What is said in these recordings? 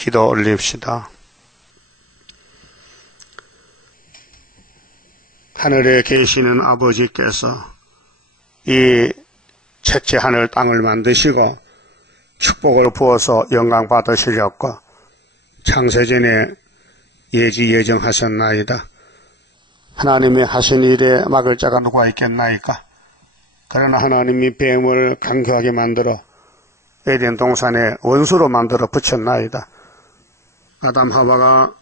기도 올립시다. 하늘에 계시는 아버지께서 이 첫째 하늘 땅을 만드시고 축복을 부어서 영광 받으시려고 창세전에 예정하셨나이다. 하나님이 하신 일에 막을 자가 누가 있겠나이까? 그러나 하나님이 뱀을 강교하게 만들어 에덴 동산에 원수로 만들어 붙였나이다. 아담 하와가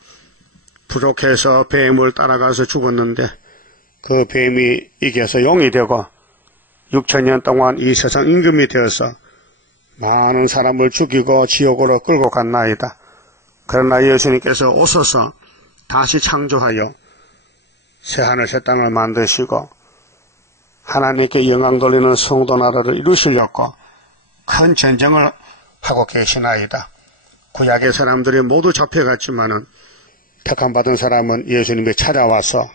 부족해서 뱀을 따라가서 죽었는데 그 뱀이 이겨서 용이 되고 6천년 동안 이 세상 임금이 되어서 많은 사람을 죽이고 지옥으로 끌고 갔나이다. 그러나 예수님께서 오셔서 다시 창조하여 새하늘 새 땅을 만드시고 하나님께 영광 돌리는 성도 나라를 이루시려고 큰 전쟁을 하고 계시나이다. 구약의 사람들이 모두 잡혀갔지만은 택함받은 사람은 예수님이 찾아와서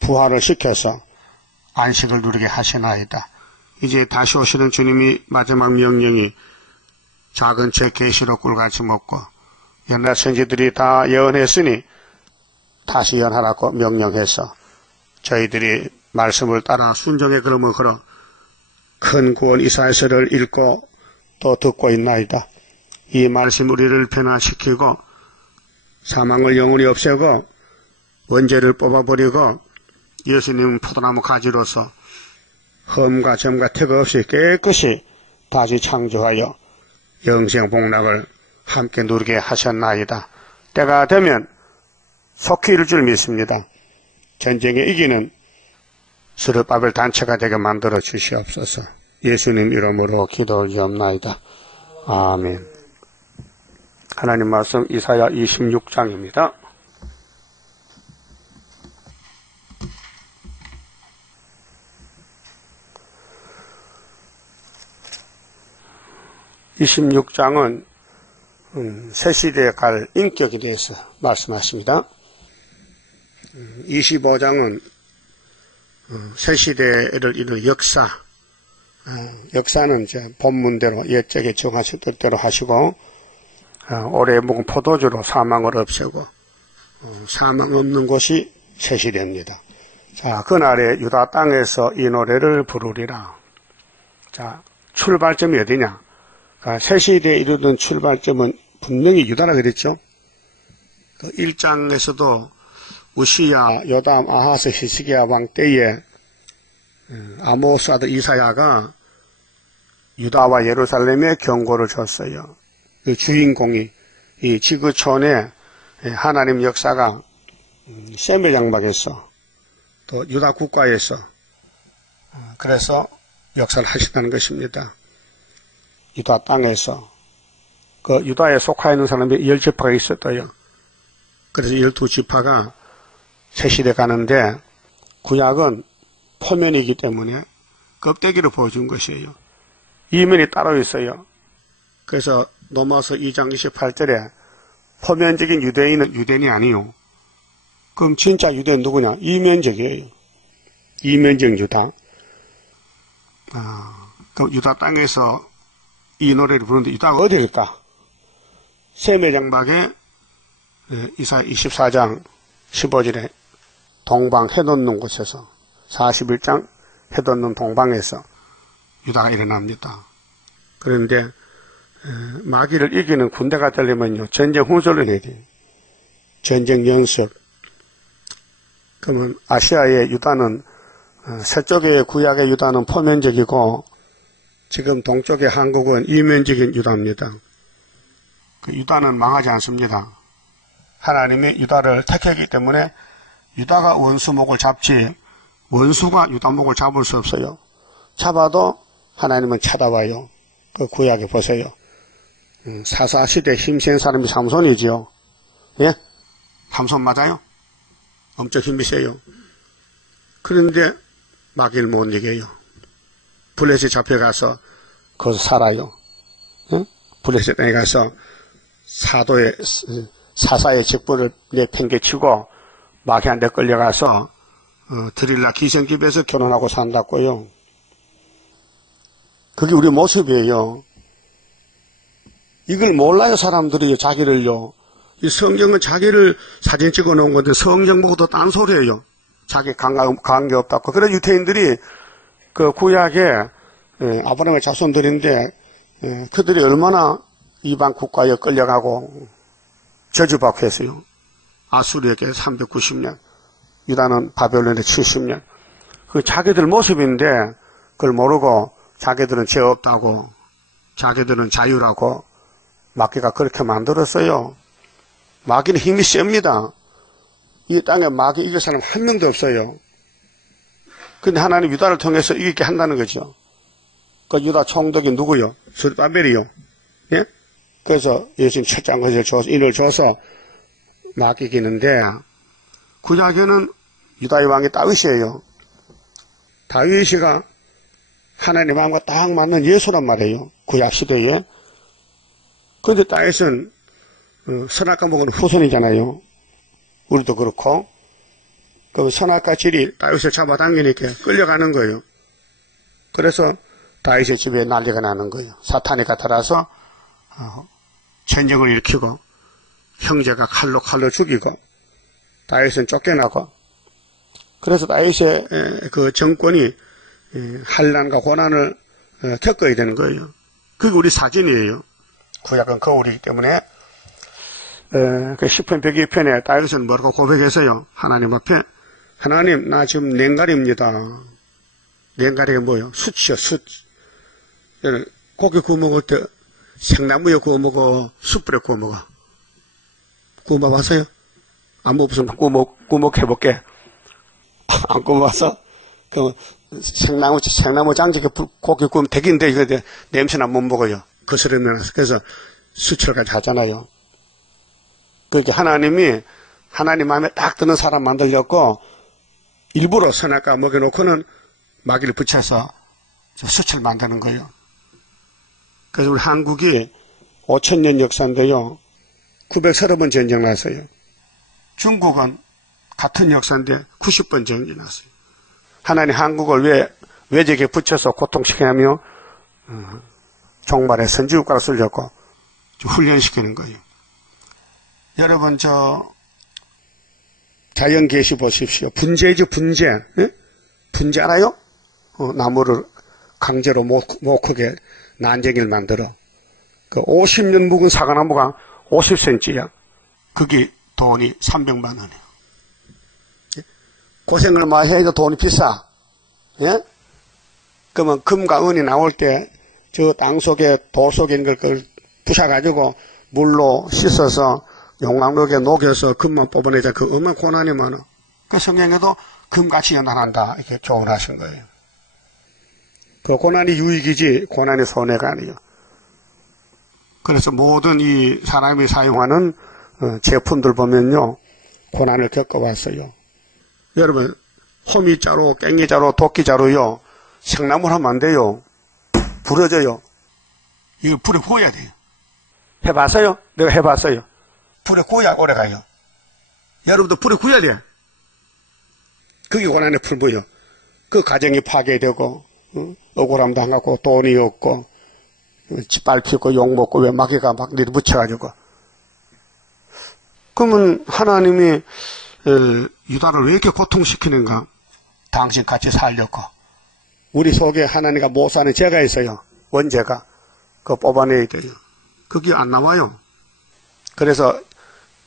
부활을 시켜서 안식을 누리게 하시나이다. 이제 다시 오시는 주님이 마지막 명령이 작은 책 계시록 꿀같이 먹고 옛날 선지들이 다 예언했으니 다시 예언하라고 명령해서 저희들이 말씀을 따라 순종의 걸음을 걸어 큰 구원 이사야서를 읽고 또 듣고 있나이다. 이 말씀 우리를 변화시키고 사망을 영원히 없애고 원죄를 뽑아버리고 예수님 포도나무 가지로서 흠과 점과 태가 없이 깨끗이 다시 창조하여 영생 복락을 함께 누리게 하셨나이다. 때가 되면 속히 이룰 줄 믿습니다. 전쟁에 이기는 스룹바벨 단체가 되게 만들어 주시옵소서. 예수님 이름으로 기도 올리옵나이다. 아멘. 하나님 말씀 이사야 26장입니다. (26장은) 새 시대에 갈 인격에 대해서 말씀하십니다. 25장은 새 시대를 이룰 역사, 역사는 이제 본문대로 옛적에 정하셨던 대로 하시고 올해 묵은 포도주로 사망을 없애고 사망 없는 곳이 새 시대입니다. 자, 그날에 유다 땅에서 이 노래를 부르리라. 자, 출발점이 어디냐? 새 시대에 이르던 출발점은 분명히 유다라 그랬죠. 그 1장에서도 우시야, 요담, 아하스, 히스기야 왕 때에 아모스 아들 이사야가 유다와 예루살렘에 경고를 줬어요. 그 주인공이 이 지구촌에 하나님 역사가 셈의 장막에서 또 유다 국가에서 그래서 역사를 하신다는 것입니다. 유다 땅에서 그 유다에 속하 있는 사람이 10지파가 있었어요. 그래서 12지파가 새시대 가는데 구약은 포면이기 때문에 껍데기를 보여준 것이에요. 이면이 따로 있어요. 그래서 로마서 2장 28절에 포면적인 유대인은 유대인이 아니요. 그럼 진짜 유대인 누구냐? 이면적이에요. 이면적 유다. 그 유다 땅에서 이 노래를 부르는데 유다가 어디일까? 셈의 장막에 이사야 24장 15절에 동방 해돋는 곳에서 41장 해돋는 동방에서 유다가 일어납니다. 그런데 마귀를 이기는 군대가 되려면요 전쟁 훈련을 해야 돼요. 전쟁 연습. 그러면 아시아의 유다는 서쪽의 구약의 유다는 포면적이고 지금 동쪽의 한국은 이면적인 유다입니다. 그 유다는 망하지 않습니다. 하나님이 유다를 택했기 때문에 유다가 원수목을 잡지 원수가 유다목을 잡을 수 없어요. 잡아도 하나님은 찾아와요. 그 구약에 보세요. 사사시대 힘센 사람이 삼손이지요. 예? 삼손 맞아요? 엄청 힘이 세요. 그런데 마귀를 못 이겨요. 블레셋 잡혀가서 거기서 살아요. 예? 블레셋 땅에 가서 사사의 직분을 내팽개치고 마귀한테 끌려가서 드릴라 기생집에서 결혼하고 산다고요. 그게 우리 모습이에요. 이걸 몰라요, 사람들이요, 자기를요. 이 성경은 자기를 사진 찍어 놓은 건데 성경 보고도 딴소리예요. 자기 관계 없다고. 그래서 유태인들이 그 구약에 아브라함의 자손들인데 그들이 얼마나 이방 국가에 끌려가고 저주받고 했어요. 아수르에게 390년, 유다는 바벨론에 70년. 그 자기들 모습인데 그걸 모르고 자기들은 죄 없다고, 자기들은 자유라고 마귀가 그렇게 만들었어요. 마귀는 힘이 셉니다. 이 땅에 마귀 이길 사람 한 명도 없어요. 근데 하나님 유다를 통해서 이기게 한다는 거죠. 그 유다 총독이 누구요? 스룹바벨이요. 예? 그래서 예수님 첫장 것을 줘서, 인을 줘서 막 이기는데, 구약에는 유다의 왕이 다윗이에요. 다윗이가 하나님 마음과 딱 맞는 예수란 말이에요. 구약 시대에. 그런데 다윗은 선악과 먹은 후손이잖아요. 우리도 그렇고. 그 선악과 질이 다윗을 잡아당기니까 끌려가는 거예요. 그래서 다윗의 집에 난리가 나는 거예요. 사탄이 나타나서 전쟁을 일으키고 형제가 칼로 죽이고 다윗은 쫓겨나고. 그래서 다윗의 그 정권이 환난과 고난을 겪어야 되는 거예요. 그게 우리 사진이에요. 구약은 거울이기 때문에. 그 시편 102편에 다윗은 뭐라고 고백했어요? 하나님 앞에. 하나님, 나 지금 냉갈입니다. 냉갈이가 뭐예요? 숯이요, 숯. 고기 구워 먹을 때 생나무에 구워 먹어, 숯불에 구워 먹어. 구워 먹어봤어요? 안 먹어봤으면 구워 먹해볼게. 안 구워 먹어서? 그 생나무 장식에 고기 구우면 되긴데, 이거 냄새나 못 먹어요. 그 소리 나서. 그래서 수철까지 하잖아요. 그렇게 하나님이 하나님 마음에 딱 드는 사람 만들려고 일부러 선악과 먹여놓고는 마귀를 붙여서 수철 만드는 거예요. 그래서 우리 한국이 5,000년 역사인데요. 930번 전쟁 났어요. 중국은 같은 역사인데 90번 전쟁이 났어요. 하나님 한국을 왜 외적에 붙여서 고통시키냐며 종말에 선지국가로 쓰려고 훈련시키는 거예요. 여러분 자연 계시 보십시오. 분재죠, 분재. 예? 분재 알아요? 나무를 강제로 못 크게 난쟁이를 만들어. 그 50년 묵은 사과나무가 50cm야. 그게 돈이 300만 원이에요. 예? 고생을 많이 해도 돈이 비싸. 예? 그러면 금과 은이 나올 때 저 땅 속에 돌 속에 있는 걸 부셔가지고 물로 씻어서 용광로에 녹여서 금만 뽑아내자. 그 얼마나 고난이 많아. 그 성경에도 금같이 연단한다. 이렇게 교훈하신 거예요. 그 고난이 유익이지 고난이 손해가 아니에요. 그래서 모든 이 사람이 사용하는 제품들 보면요. 고난을 겪어왔어요. 여러분 호미자루, 깽이자루, 도끼자루요. 생나무를 하면 안 돼요. 부러져요. 이거 불에 구워야 돼요. 해봤어요? 내가 해봤어요. 불에 구워야 오래가요. 여러분도 불에 구워야 돼. 그게 고난의 풀무요. 그 가정이 파괴되고 억울함도 안 갖고 돈이 없고 짓밟 피고 욕먹고 왜 마귀가 막 밀붙여가지고. 그러면 하나님이 유다를 왜 이렇게 고통시키는가? 당신 같이 살려고. 우리 속에 하나님과 못 사는 죄가 있어요. 원죄가. 그거 뽑아내야 돼요. 그게 안 나와요. 그래서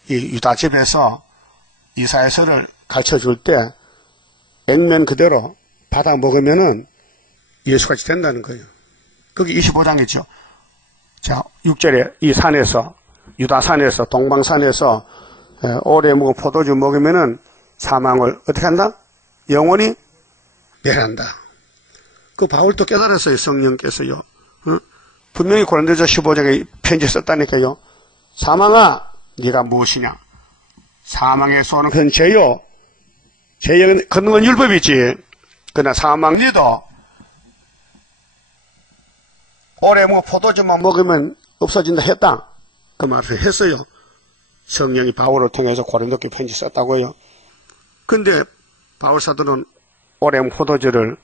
이 유다 집에서 이사야서를 가르쳐 줄 때 액면 그대로 받아 먹으면은 예수같이 된다는 거예요. 그게 25장이죠. 자, 6절에 이 산에서, 유다산에서, 동방산에서 오래 먹은 포도주 먹으면은 사망을 어떻게 한다? 영원히 멸한다. 그 바울도 깨달았어요. 성령께서요. 분명히 고린도서 15장에 편지 썼다니까요. 사망아, 네가 무엇이냐? 사망의 소원은 그건 죄요. 죄는 걷는 건 율법이지. 그러나 사망 니도 오래 먹고 포도주만 먹으면 없어진다 했다. 그 말을 했어요. 성령이 바울을 통해서 고린도께 편지 썼다고요. 근데 바울 사도는 오래 먹은 포도주를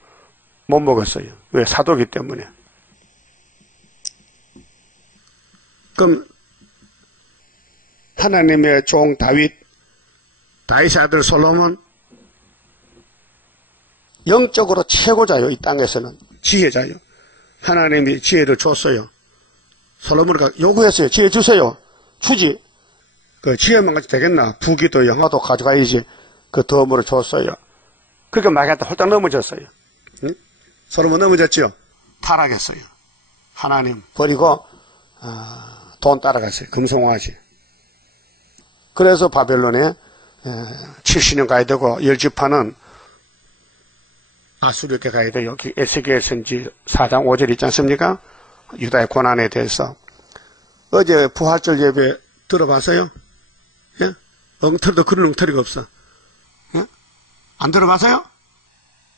못 먹었어요. 왜? 사도기 때문에. 그럼 하나님의 종 다윗의 아들 솔로몬 영적으로 최고자요. 이 땅에서는 지혜자요. 하나님이 지혜를 줬어요. 솔로몬이가 요구했어요. 지혜 주세요. 주지. 그 지혜만 가지고 되겠나? 부귀도 영화도 가져가야지. 그 도움을 줬어요. 그렇게 말했다 홀딱 넘어졌어요. 응? 솔로몬 넘어졌죠? 타락했어요. 하나님 버리고 돈 따라갔어요. 금송아지. 그래서 바벨론에 70년 가야 되고 10지파는 아수르께 가야 돼요. 에스겔 선지 4장 5절 있지 않습니까? 유다의 고난에 대해서. 어제 부활절 예배 들어봤어요? 예? 엉터리도 그런 엉터리가 없어. 예? 안 들어봤어요?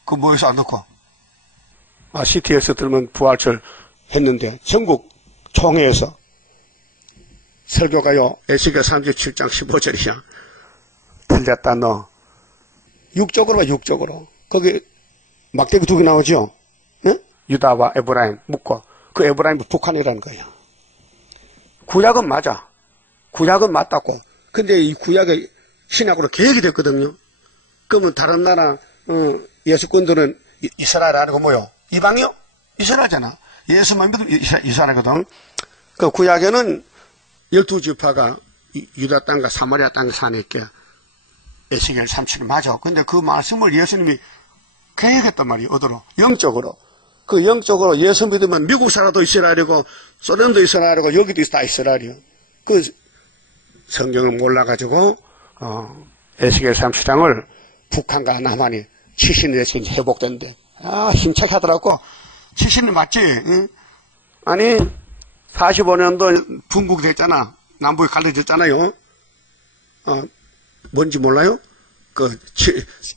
그 뭐에서 안 듣고? CT에서 들으면 부활절 했는데 전국 총회에서 설교가요. 에스겔 37장 15절이야. 틀렸다 너. 육적으로 봐. 육적으로. 거기 막대기 2개 나오죠? 예? 유다와 에브라임 묶고 그 에브라임이 북한이라는 거야. 구약은 맞아. 구약은 맞다고. 근데 이 구약의 신약으로 개혁이 됐거든요. 그러면 다른 나라 예수꾼들은 이스라엘 아니고 뭐요? 이방이요? 이스라엘잖아. 예수만 믿으면 이스라엘이거든. 그 구약에는 12지파가 유다 땅과 사마리아 땅에 사니까 에스겔 37이 맞아. 근데 그 말씀을 예수님이 개혁했단 말이에요. 어디로? 영적으로. 그 영적으로 예수 믿으면 미국 살아도 이스라엘이고 소련도 이스라엘이고 여기도 다 이스라엘이요. 그 성경을 몰라가지고 에스겔 37장을 북한과 남한이 70년에 회복된대. 힘차게 하더라고. 70년 맞지? 응? 아니 45년도 분국이 됐잖아. 남북이 갈라졌잖아요. 뭔지 몰라요? 그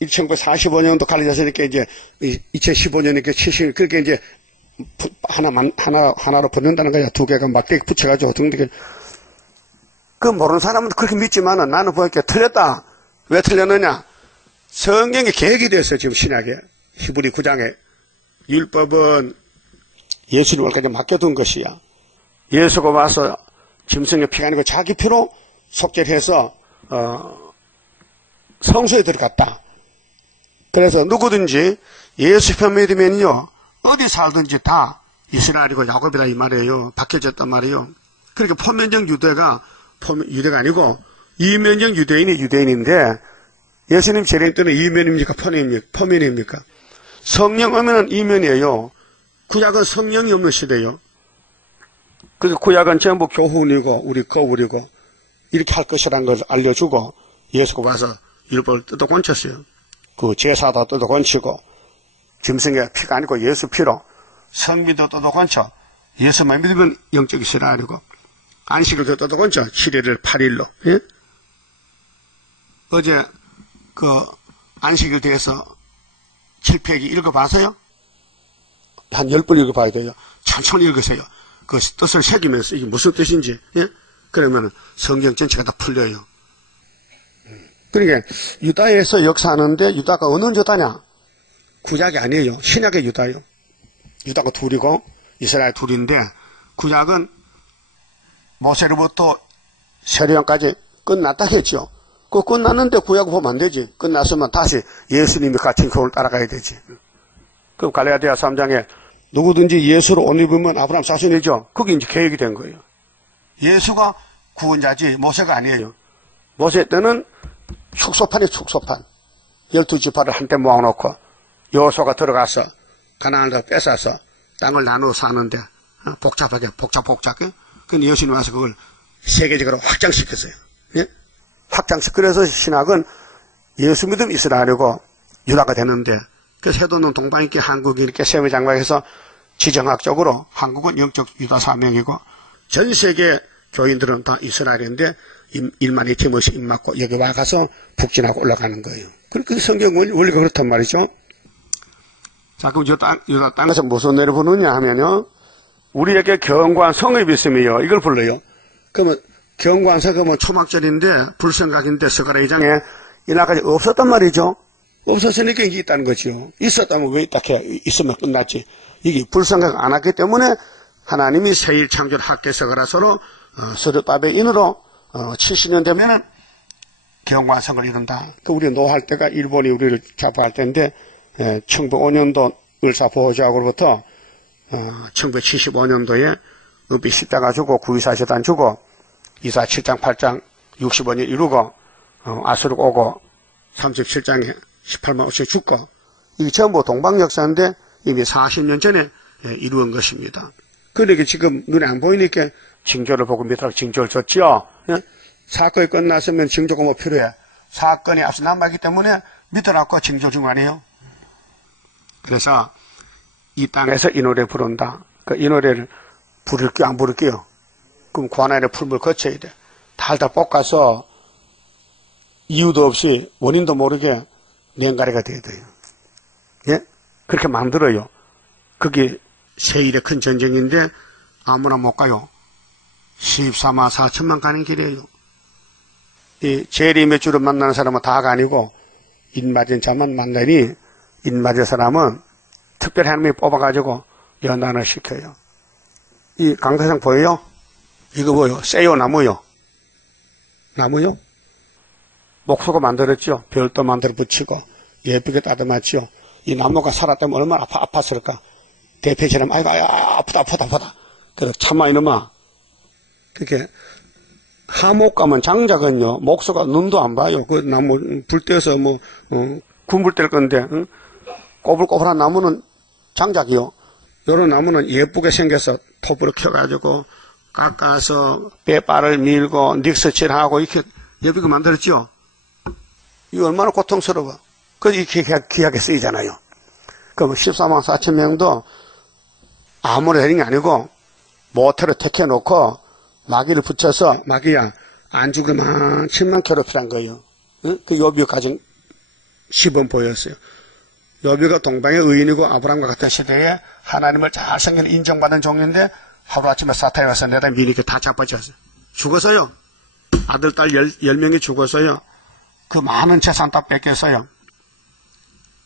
1945년도 갈라졌으니까 이제 2015년이니까 70 그렇게 이제 하나로 붙는다는 거야. 2개가 막대기 붙여가지고 등대기. 그 모르는 사람은 그렇게 믿지만은 나는 보니까 틀렸다. 왜 틀렸느냐? 성경이 계획이 됐어요. 지금 신약에 히브리 9장에 율법은 예수님 올까지 맡겨둔 것이야. 예수가 와서 짐승의 피가 아니고 자기 피로 속죄해서 성소에 들어갔다. 그래서 누구든지 예수 편 믿으면요 어디 살든지 다 이스라엘이고 야곱이다 이 말이에요. 바뀌어졌단 말이에요. 그러니까 포면적 유대가 아니고 이면적 유대인이 유대인인데 예수님 재림 때는 이면입니까? 포면입니까? 성령 오면은 이면이에요. 구약은 성령이 없는 시대예요. 그래서 구약은 전부 교훈이고 우리 거울이고 이렇게 할 것이라는 걸 알려주고 예수가 와서 율법을 뜯어 건쳤어요. 그 제사도 뜯어 건치고 짐승의 피가 아니고 예수 피로 성민도 뜯어 건쳐 예수만 믿으면 영적 이스라엘이고 안식을 뜯어 건쳐 7일을 8일로. 예? 어제 그 안식일 대해서 7페이지 읽어봐서요. 한 10번 읽어봐야 돼요. 천천히 읽으세요. 그 뜻을 새기면서 이게 무슨 뜻인지. 예? 그러면 성경 전체가 다 풀려요. 그러니까 유다에서 역사하는데 유다가 어느 유다냐? 구약이 아니에요. 신약의 유다요. 유다가 둘이고 이스라엘 둘인데 구약은 모세로부터 세례요한까지 끝났다 했죠. 그 끝났는데 구약 보면 안 되지. 끝났으면 다시 예수님이 갇힌 교훈을 따라가야 되지. 그럼 갈라디아 3장에 누구든지 예수로 옷 입으면 아브라함 자손이죠. 그게 이제 계획이 된 거예요. 예수가 구원자지 모세가 아니에요. 모세 때는 축소판이 축소판. 12지파를 한때 모아놓고 여호수아가 들어가서 가나안을 뺏어서 땅을 나누어 사는데 복잡하게. 근데 예수님 와서 그걸 세계적으로 확장시켰어요. 예? 그래서 신학은 예수 믿음 이스라엘이고 유다가 되는데 그래서 해도는 동방이께 한국이 이렇게 세미장각해서 지정학적으로 한국은 영적 유다 사명이고 전 세계 교인들은 다 이스라엘인데 일만 이티머시 입 맞고 여기 와가서 북진하고 올라가는 거예요. 그 성경 원리가 그렇단 말이죠. 자, 그럼 유다 땅에서 무슨 내를 부르느냐 하면요. 우리에게 경관 성읍이 있으며 이걸 불러요. 그러면 경관성은 초막절인데 불성각인데 스가랴 2장에 이날까지 없었단 말이죠. 없었으니까 이게 있다는 거죠. 있었다면 왜 있다 해? 있으면 끝났지. 이게 불성각 안 했기 때문에 하나님이 세일 창조를 학계서가라서로 서류답의 인으로 70년 되면은 경관성을 이룬다. 우리 노할 때가 일본이 우리를 잡아갈 때인데 1905년도 을사보호조약으로부터 1975년도에 은비 십자가 주고 9.24 주고 2사 7장 8장 60원이 이루고 아수르 오고 37장에 18만 5천 죽고 이게 전부 동방역사인데 이미 40년 전에 이루은 것입니다. 그러니까 지금 눈에 안 보이니까 징조를 보고 밑으로 징조를 줬지요. 사건이 끝났으면 징조가 뭐 필요해. 사건이 앞서 남았기 때문에 밑으로 징조 준 거 아니에요. 그래서 이 땅에서 이 노래 부른다. 이 노래를 부를게요, 안 부를게요? 그럼 관안에 풀물 거쳐야 돼. 달달 볶아서 이유도 없이 원인도 모르게 냉가리가 돼야 돼요. 예? 그렇게 만들어요. 그게 세일의 큰 전쟁인데 아무나 못 가요. 14만 4천만 가는 길이에요. 이 재림의 주를 만나는 사람은 다가 아니고 인맞은 자만 만나니 인맞은 사람은 특별히 하나님이 뽑아가지고 연단을 시켜요. 이 강사장 보여요? 이거 뭐요? 새요 나무요? 나무요? 목수가 만들었죠. 별도 만들어 붙이고 예쁘게 따듬었죠. 이 나무가 살았다면 얼마나 아팠을까? 대패처럼 아이고 아프다. 그래서 참아 이놈아. 그렇게 하목 가면 장작은요. 목수가 눈도 안 봐요. 그 나무 불 떼서 군불 뗄 건데 꼬불꼬불한 나무는 장작이요. 요런 나무는 예쁘게 생겨서 톱으로 켜가지고 깎아서 빼빠를 밀고 닉스칠하고 이렇게 예쁘게 만들었죠. 이거 얼마나 고통스러워. 그래서 이렇게 귀하게 쓰이잖아요. 그럼 14만 4천 명도 아무나 되는 게 아니고 모태로 택해놓고 마귀를 붙여서 마귀야 안 죽으면 7만 괴롭히란 거예요. 응? 그 요비 가정 시범 보였어요. 요비가 동방의 의인이고 아브라함과 같은 시대에 하나님을 잘생긴 인정받은 종인데 하루아침에 사탄이 와서 내다 미니게 다 자빠졌어요. 죽었어요. 아들, 딸 10명이 죽었어요. 그 많은 재산 다 뺏겼어요.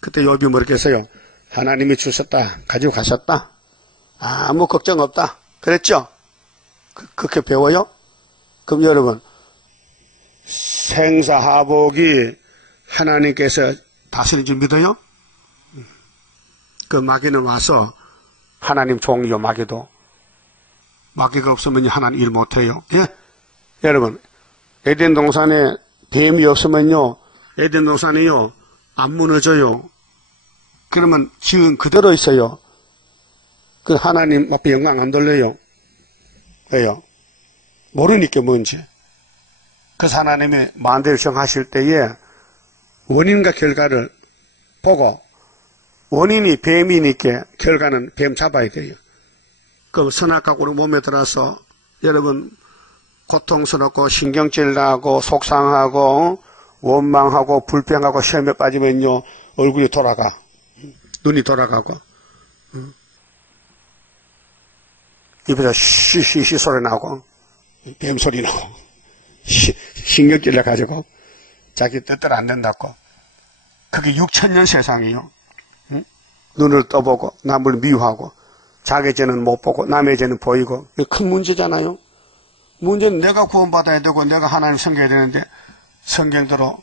그때 요비 뭐라고 했어요? 하나님이 주셨다. 가지고 가셨다. 아무 걱정 없다. 그랬죠? 그렇게 배워요? 그럼 여러분, 생사하복이 하나님께서 다스린 줄 믿어요? 그 마귀는 와서 하나님 종이요, 마귀도. 마귀가 없으면 하나님 일 못해요. 예? 여러분, 에덴 동산에 뱀이 없으면요, 에덴 동산이요, 안 무너져요. 그러면 지은 그대로 있어요. 그 하나님 앞에 영광 안 돌려요. 왜요? 모르니까 뭔지. 그래서 하나님이 만대를 정하실 때에 원인과 결과를 보고 원인이 뱀이니까 결과는 뱀 잡아야 돼요. 그럼 선악과 우리 몸에 들어서 여러분 고통스럽고 신경질 나고 속상하고 원망하고 불평하고 시험에 빠지면요 얼굴이 돌아가. 눈이 돌아가고 입에서 쉬쉬쉬 소리 나고 뱀 소리 나고 신경질을 가지고 자기 뜻대로 안 된다고. 그게 6,000년 세상이요. 응? 눈을 떠보고 남을 미워하고 자기 죄는 못 보고 남의 죄는 보이고. 이게 큰 문제잖아요. 문제는 내가 구원받아야 되고 내가 하나님을 섬겨야 되는데 성경대로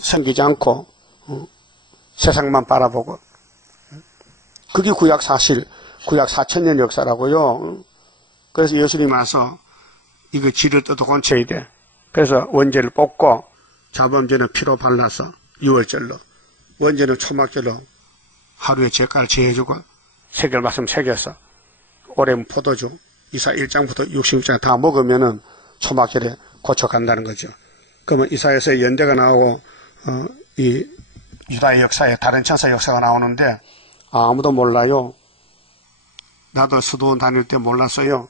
섬기지 않고 세상만 바라보고. 그게 구약 사실, 구약 4,000년 역사라고요. 그래서 예수님이 와서 이거 지를 뜯어 건쳐야 돼. 그래서 원죄를 뽑고 자범죄는 피로 발라서 6월절로 원죄는 초막절로 하루에 제가를 제해주고 세겔 말씀 새겨서 올해는 포도주 이사 1장부터 66장 다 먹으면은 초막절에 고쳐간다는 거죠. 그러면 이사에서 연대가 나오고 이 유다의 역사에 다른 천사 역사가 나오는데 아무도 몰라요. 나도 수도원 다닐 때 몰랐어요.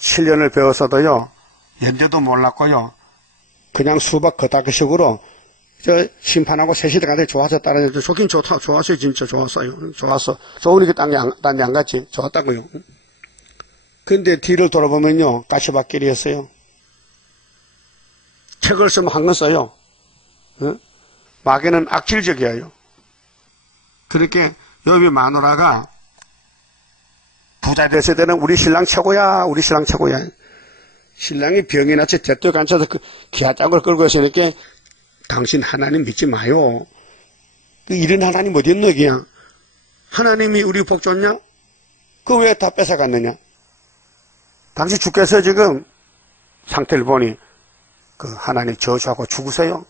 7년을 배웠어도요. 연대도 몰랐고요. 그냥 수박 거다기식으로 저 심판하고 세시대 간에 좋아졌다는 좋긴 좋다. 좋았어요. 진짜 좋았어요. 좋았어. 좋으니까 딴 데 안 갔지. 좋았다고요. 근데 뒤를 돌아보면요. 가시밭길이었어요. 책을 쓰면 한 권 써요. 응? 마귀는 악질적이에요. 그렇게 여비 마누라가 부자 됐을 때는 우리 신랑 최고야. 우리 신랑 최고야. 신랑이 병이 나서 대토에 앉혀서 그 기아짝을 끌고 있으니까 당신 하나님 믿지 마요. 이런 하나님 어디 있노, 그냥. 하나님이 우리 복 줬냐? 그 왜 다 뺏어갔느냐? 당신 주께서 지금 상태를 보니 그 하나님 저주하고 죽으세요.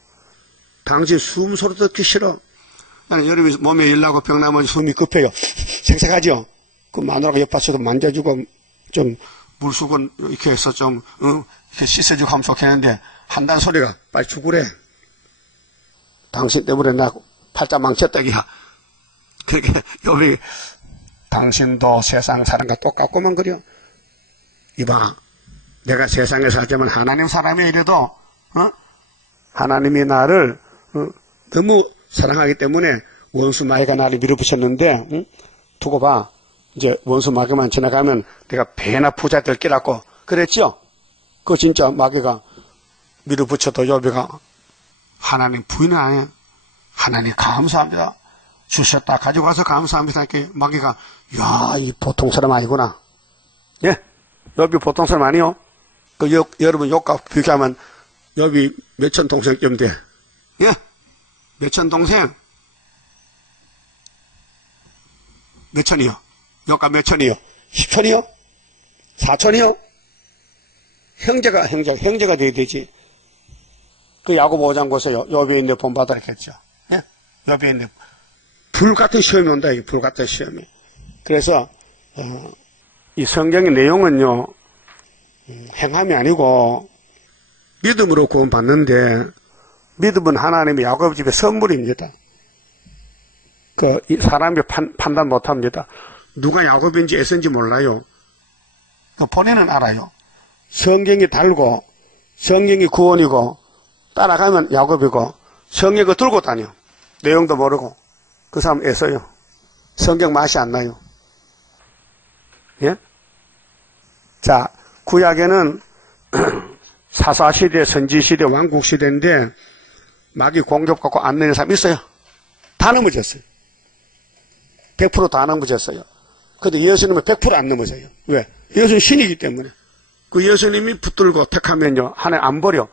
당신 숨소리 듣기 싫어. 나는 여름에 몸에 일 나고 병 나면 숨이 급해요. 색색하죠? 그 마누라가 옆에서도 만져주고 좀 물수건 이렇게 해서 좀 이렇게 씻어주고 하면 좋겠는데 한다는 소리가 빨리 죽으래. 당신 때문에 나 팔자 망쳤다기야. 그렇게 여기 당신도 세상 사람과 똑같고만 그려. 이봐, 내가 세상에 살지만 하나님 사람이 이래도 하나님이 나를 너무 사랑하기 때문에 원수 마귀가 나를 밀어붙였는데 두고 봐. 이제 원수 마귀만 지나가면 내가 배나 부자 될 끼라고 그랬죠? 그거 진짜 마귀가 밀어붙여도 욥이가 하나님 부인을 안 해. 하나님 감사합니다. 주셨다 가지고 와서 감사합니다. 이렇게 마귀가 야, 이 보통 사람 아니구나. 예? 욥이 보통 사람 아니요? 여러분 욥과 비교하면 욥이 몇천 동생쯤 돼. 예? 몇천 동생? 몇천이요? 욥과 몇천이요? 10천이요? 4천이요? 형제가 돼야 되지. 그 야곱 5장 보세요. 욥이 있는데 본받아라 했죠. 예? 욥이 있는데 불 같은 시험이 온다. 이게 불 같은 시험이. 그래서 이 성경의 내용은요, 행함이 아니고 믿음으로 구원받는데 믿음은 하나님의 야곱 집의 선물입니다. 이 사람이 판단 못합니다. 누가 야곱인지 에서인지 몰라요. 본인은 알아요. 성경이 달고 성경이 구원이고 따라가면 야곱이고 성경을 들고 다녀. 내용도 모르고 그 사람 애써요. 성경 맛이 안 나요. 예? 자, 구약에는 사사시대, 선지시대, 왕국시대인데 마귀 공격받고 안 내는 사람 있어요. 다 넘어졌어요. 100% 다 넘어졌어요. 근데 예수님은 100% 안 넘어져요. 왜? 예수는 신이기 때문에. 그 예수님이 붙들고 택하면요, 하나님 안 버려.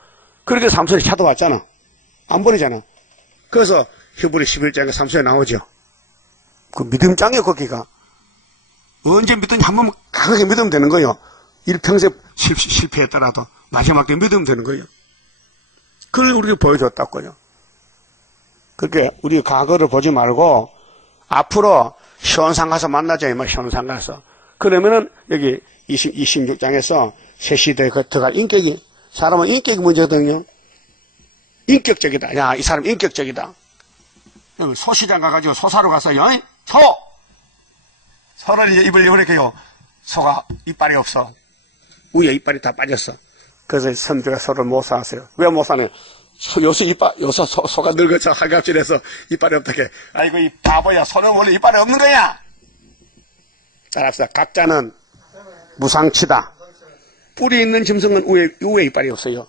그렇게 삼손이 찾아왔잖아. 안 버리잖아. 그래서 히브리 11장에 삼손이 나오죠. 그 믿음장이에요, 거기가. 언제 믿든지 한 번 강하게 믿으면 되는 거예요. 일평생 실패했더라도 마지막 때 믿으면 되는 거예요. 그걸 우리가 보여줬다고요. 그렇게 우리 과거를 보지 말고 앞으로 현상 가서 만나자 이 말. 현상 가서. 그러면은 여기 26장에서 새 시대에 들어갈 인격이, 사람은 인격이 문제거든요. 인격적이다. 야, 이 사람 인격적이다. 소시장 가가지고 소사로 가서요. 소를 이제 입을 이렇게요. 소가 이빨이 없어. 위에 이빨이 다 빠졌어. 그래서 선비가 소를 못 사왔어요. 왜 못 사네? 요새 소가 늙어서 할갑질해서 이빨이 없다게. 아이고, 이 바보야. 소는 원래 이빨이 없는 거야. 따라합시다. 각자는 무상치다. 뿌리 있는 짐승은 위에 이빨이 없어요.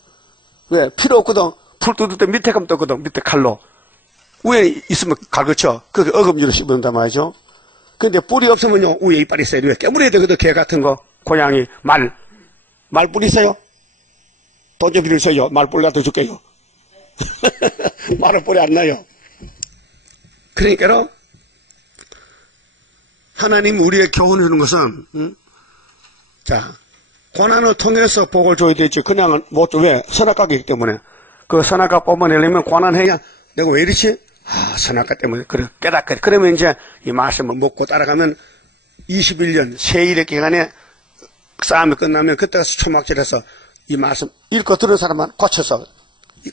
왜? 필요 없거든. 풀 뜯을 때 밑에 가면 떴거든. 밑에 칼로. 위에 있으면 갈그쳐. 그게 어금니로 씹는단 말이죠. 근데 뿌리 없으면요, 위에 이빨이 있어요. 왜? 깨물어야 되거든. 개 같은 거. 고양이, 말 뿌리 있어요? 도저비를 써요. 말 뿌리 놔둬 줄게요. 말은 뿌리 안 나요. 그러니까, 하나님 우리의 교훈을 주는 것은, 자, 고난을 통해서 복을 줘야 되지. 그냥은 못 줘. 왜? 선악과이기 때문에. 그 선악과 뽑아내려면 고난해야 내가 왜 이러지? 선악과 때문에. 그래, 깨닫게. 그러면 이제 이 말씀을 먹고 따라가면 21년 세일의 기간에 싸움이 끝나면 그때 가서 초막절해서 이 말씀 읽고 들은 사람만 고쳐서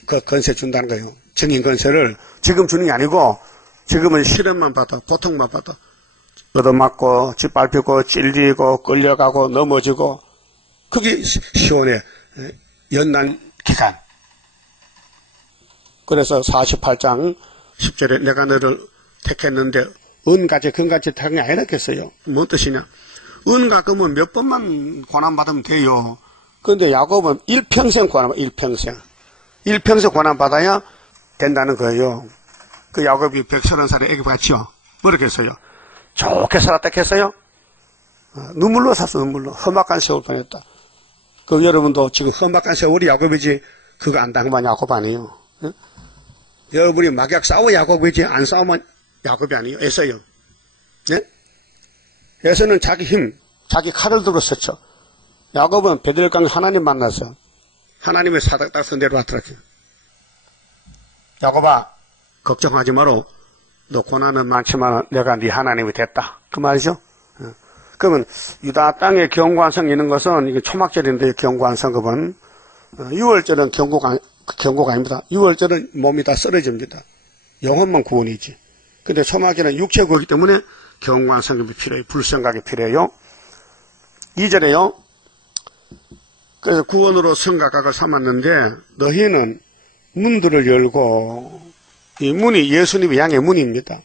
그 건세 준다는 거예요. 증인 건세를 지금 주는 게 아니고 지금은 시련만 받아, 고통만 받아. 얻어맞고, 짓밟히고, 찔리고, 끌려가고, 넘어지고, 그게 시온의 연난 기간. 그래서 48장 10절에 내가 너를 택했는데 은같이 금같이 택한 게 아니라겠어요. 뭔 뜻이냐? 은과 금은 몇 번만 고난받으면 돼요. 그런데 야곱은 일평생 일평생 고난받아야 된다는 거예요. 그 야곱이 130살에 애기 봤죠? 뭐라겠어요? 좋게 살았다 했어요? 눈물로 샀어, 눈물로. 험악한 세월 보냈다. 그 여러분도 지금 험악한 세월이 야곱이지 그거 안 당하면 야곱 아니에요. 예? 여러분이 막약 싸워 야곱이지 안 싸우면 야곱이 아니에요. 에서요. 예? 에서는 자기 힘, 자기 칼을 들고 썼죠. 야곱은 베들레헴 하나님 만나서 하나님의 사닥 딱 내려왔더라고요. 야곱아, 걱정하지 마라. 너 고난은 많지만 내가 네 하나님이 됐다. 그 말이죠. 그러면 유다 땅의 경고한성 있는 것은 이게 초막절인데 경고한성급은 6월절은 경고가 아닙니다. 6월절은 몸이 다 쓰러집니다. 영혼만 구원이지. 근데 초막절은 육체고이기 때문에 경고한성급이 필요해요. 불성각이 필요해요. 2절에요. 그래서 구원으로 성각각을 삼았는데 너희는 문들을 열고 이 문이 예수님의 양의 문입니다.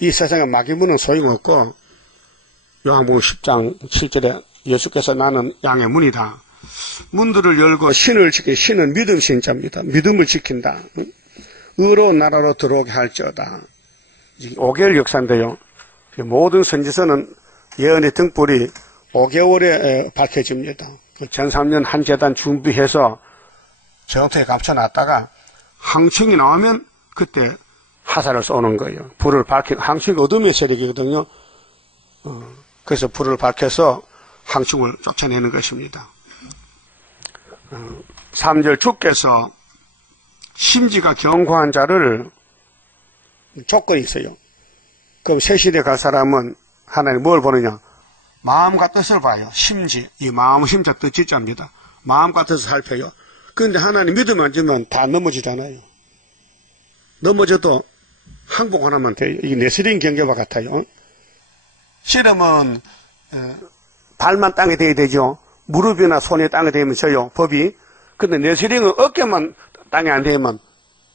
이 세상에 마귀 문은 소용없고 요한복음 10장 7절에 예수께서 나는 양의 문이다. 문들을 열고 신을 지킨 신은 믿음 신자입니다. 믿음을 지킨다. 의로운 나라로 들어오게 할지어다. 5개월 역사인데요. 모든 선지서는 예언의 등불이 5개월에 밝혀집니다. 전 3년 한 재단 준비해서 전투에 감춰놨다가 항충이 나오면 그때 화살을 쏘는 거예요. 불을 밝혀, 항충이 어둠의 세력이거든요. 그래서 불을 밝혀서 항충을 쫓아내는 것입니다. 3절 주께서 심지가 견고한 자를 조건이 있어요. 그럼 새 시대 갈 사람은 하나님 뭘 보느냐? 마음과 뜻을 봐요. 심지. 이 마음 심자 뜻 지자입니다. 마음과 뜻을 살펴요. 그런데 하나님 믿음 안 주면 다 넘어지잖아요. 넘어져도 항복 하나만 돼요. 이게 네스린 경계와 같아요. 씨름은 발만 땅에 대야 되죠. 무릎이나 손이 땅에 대면 져요. 법이. 근데 네스링은 어깨만 땅에 안 대면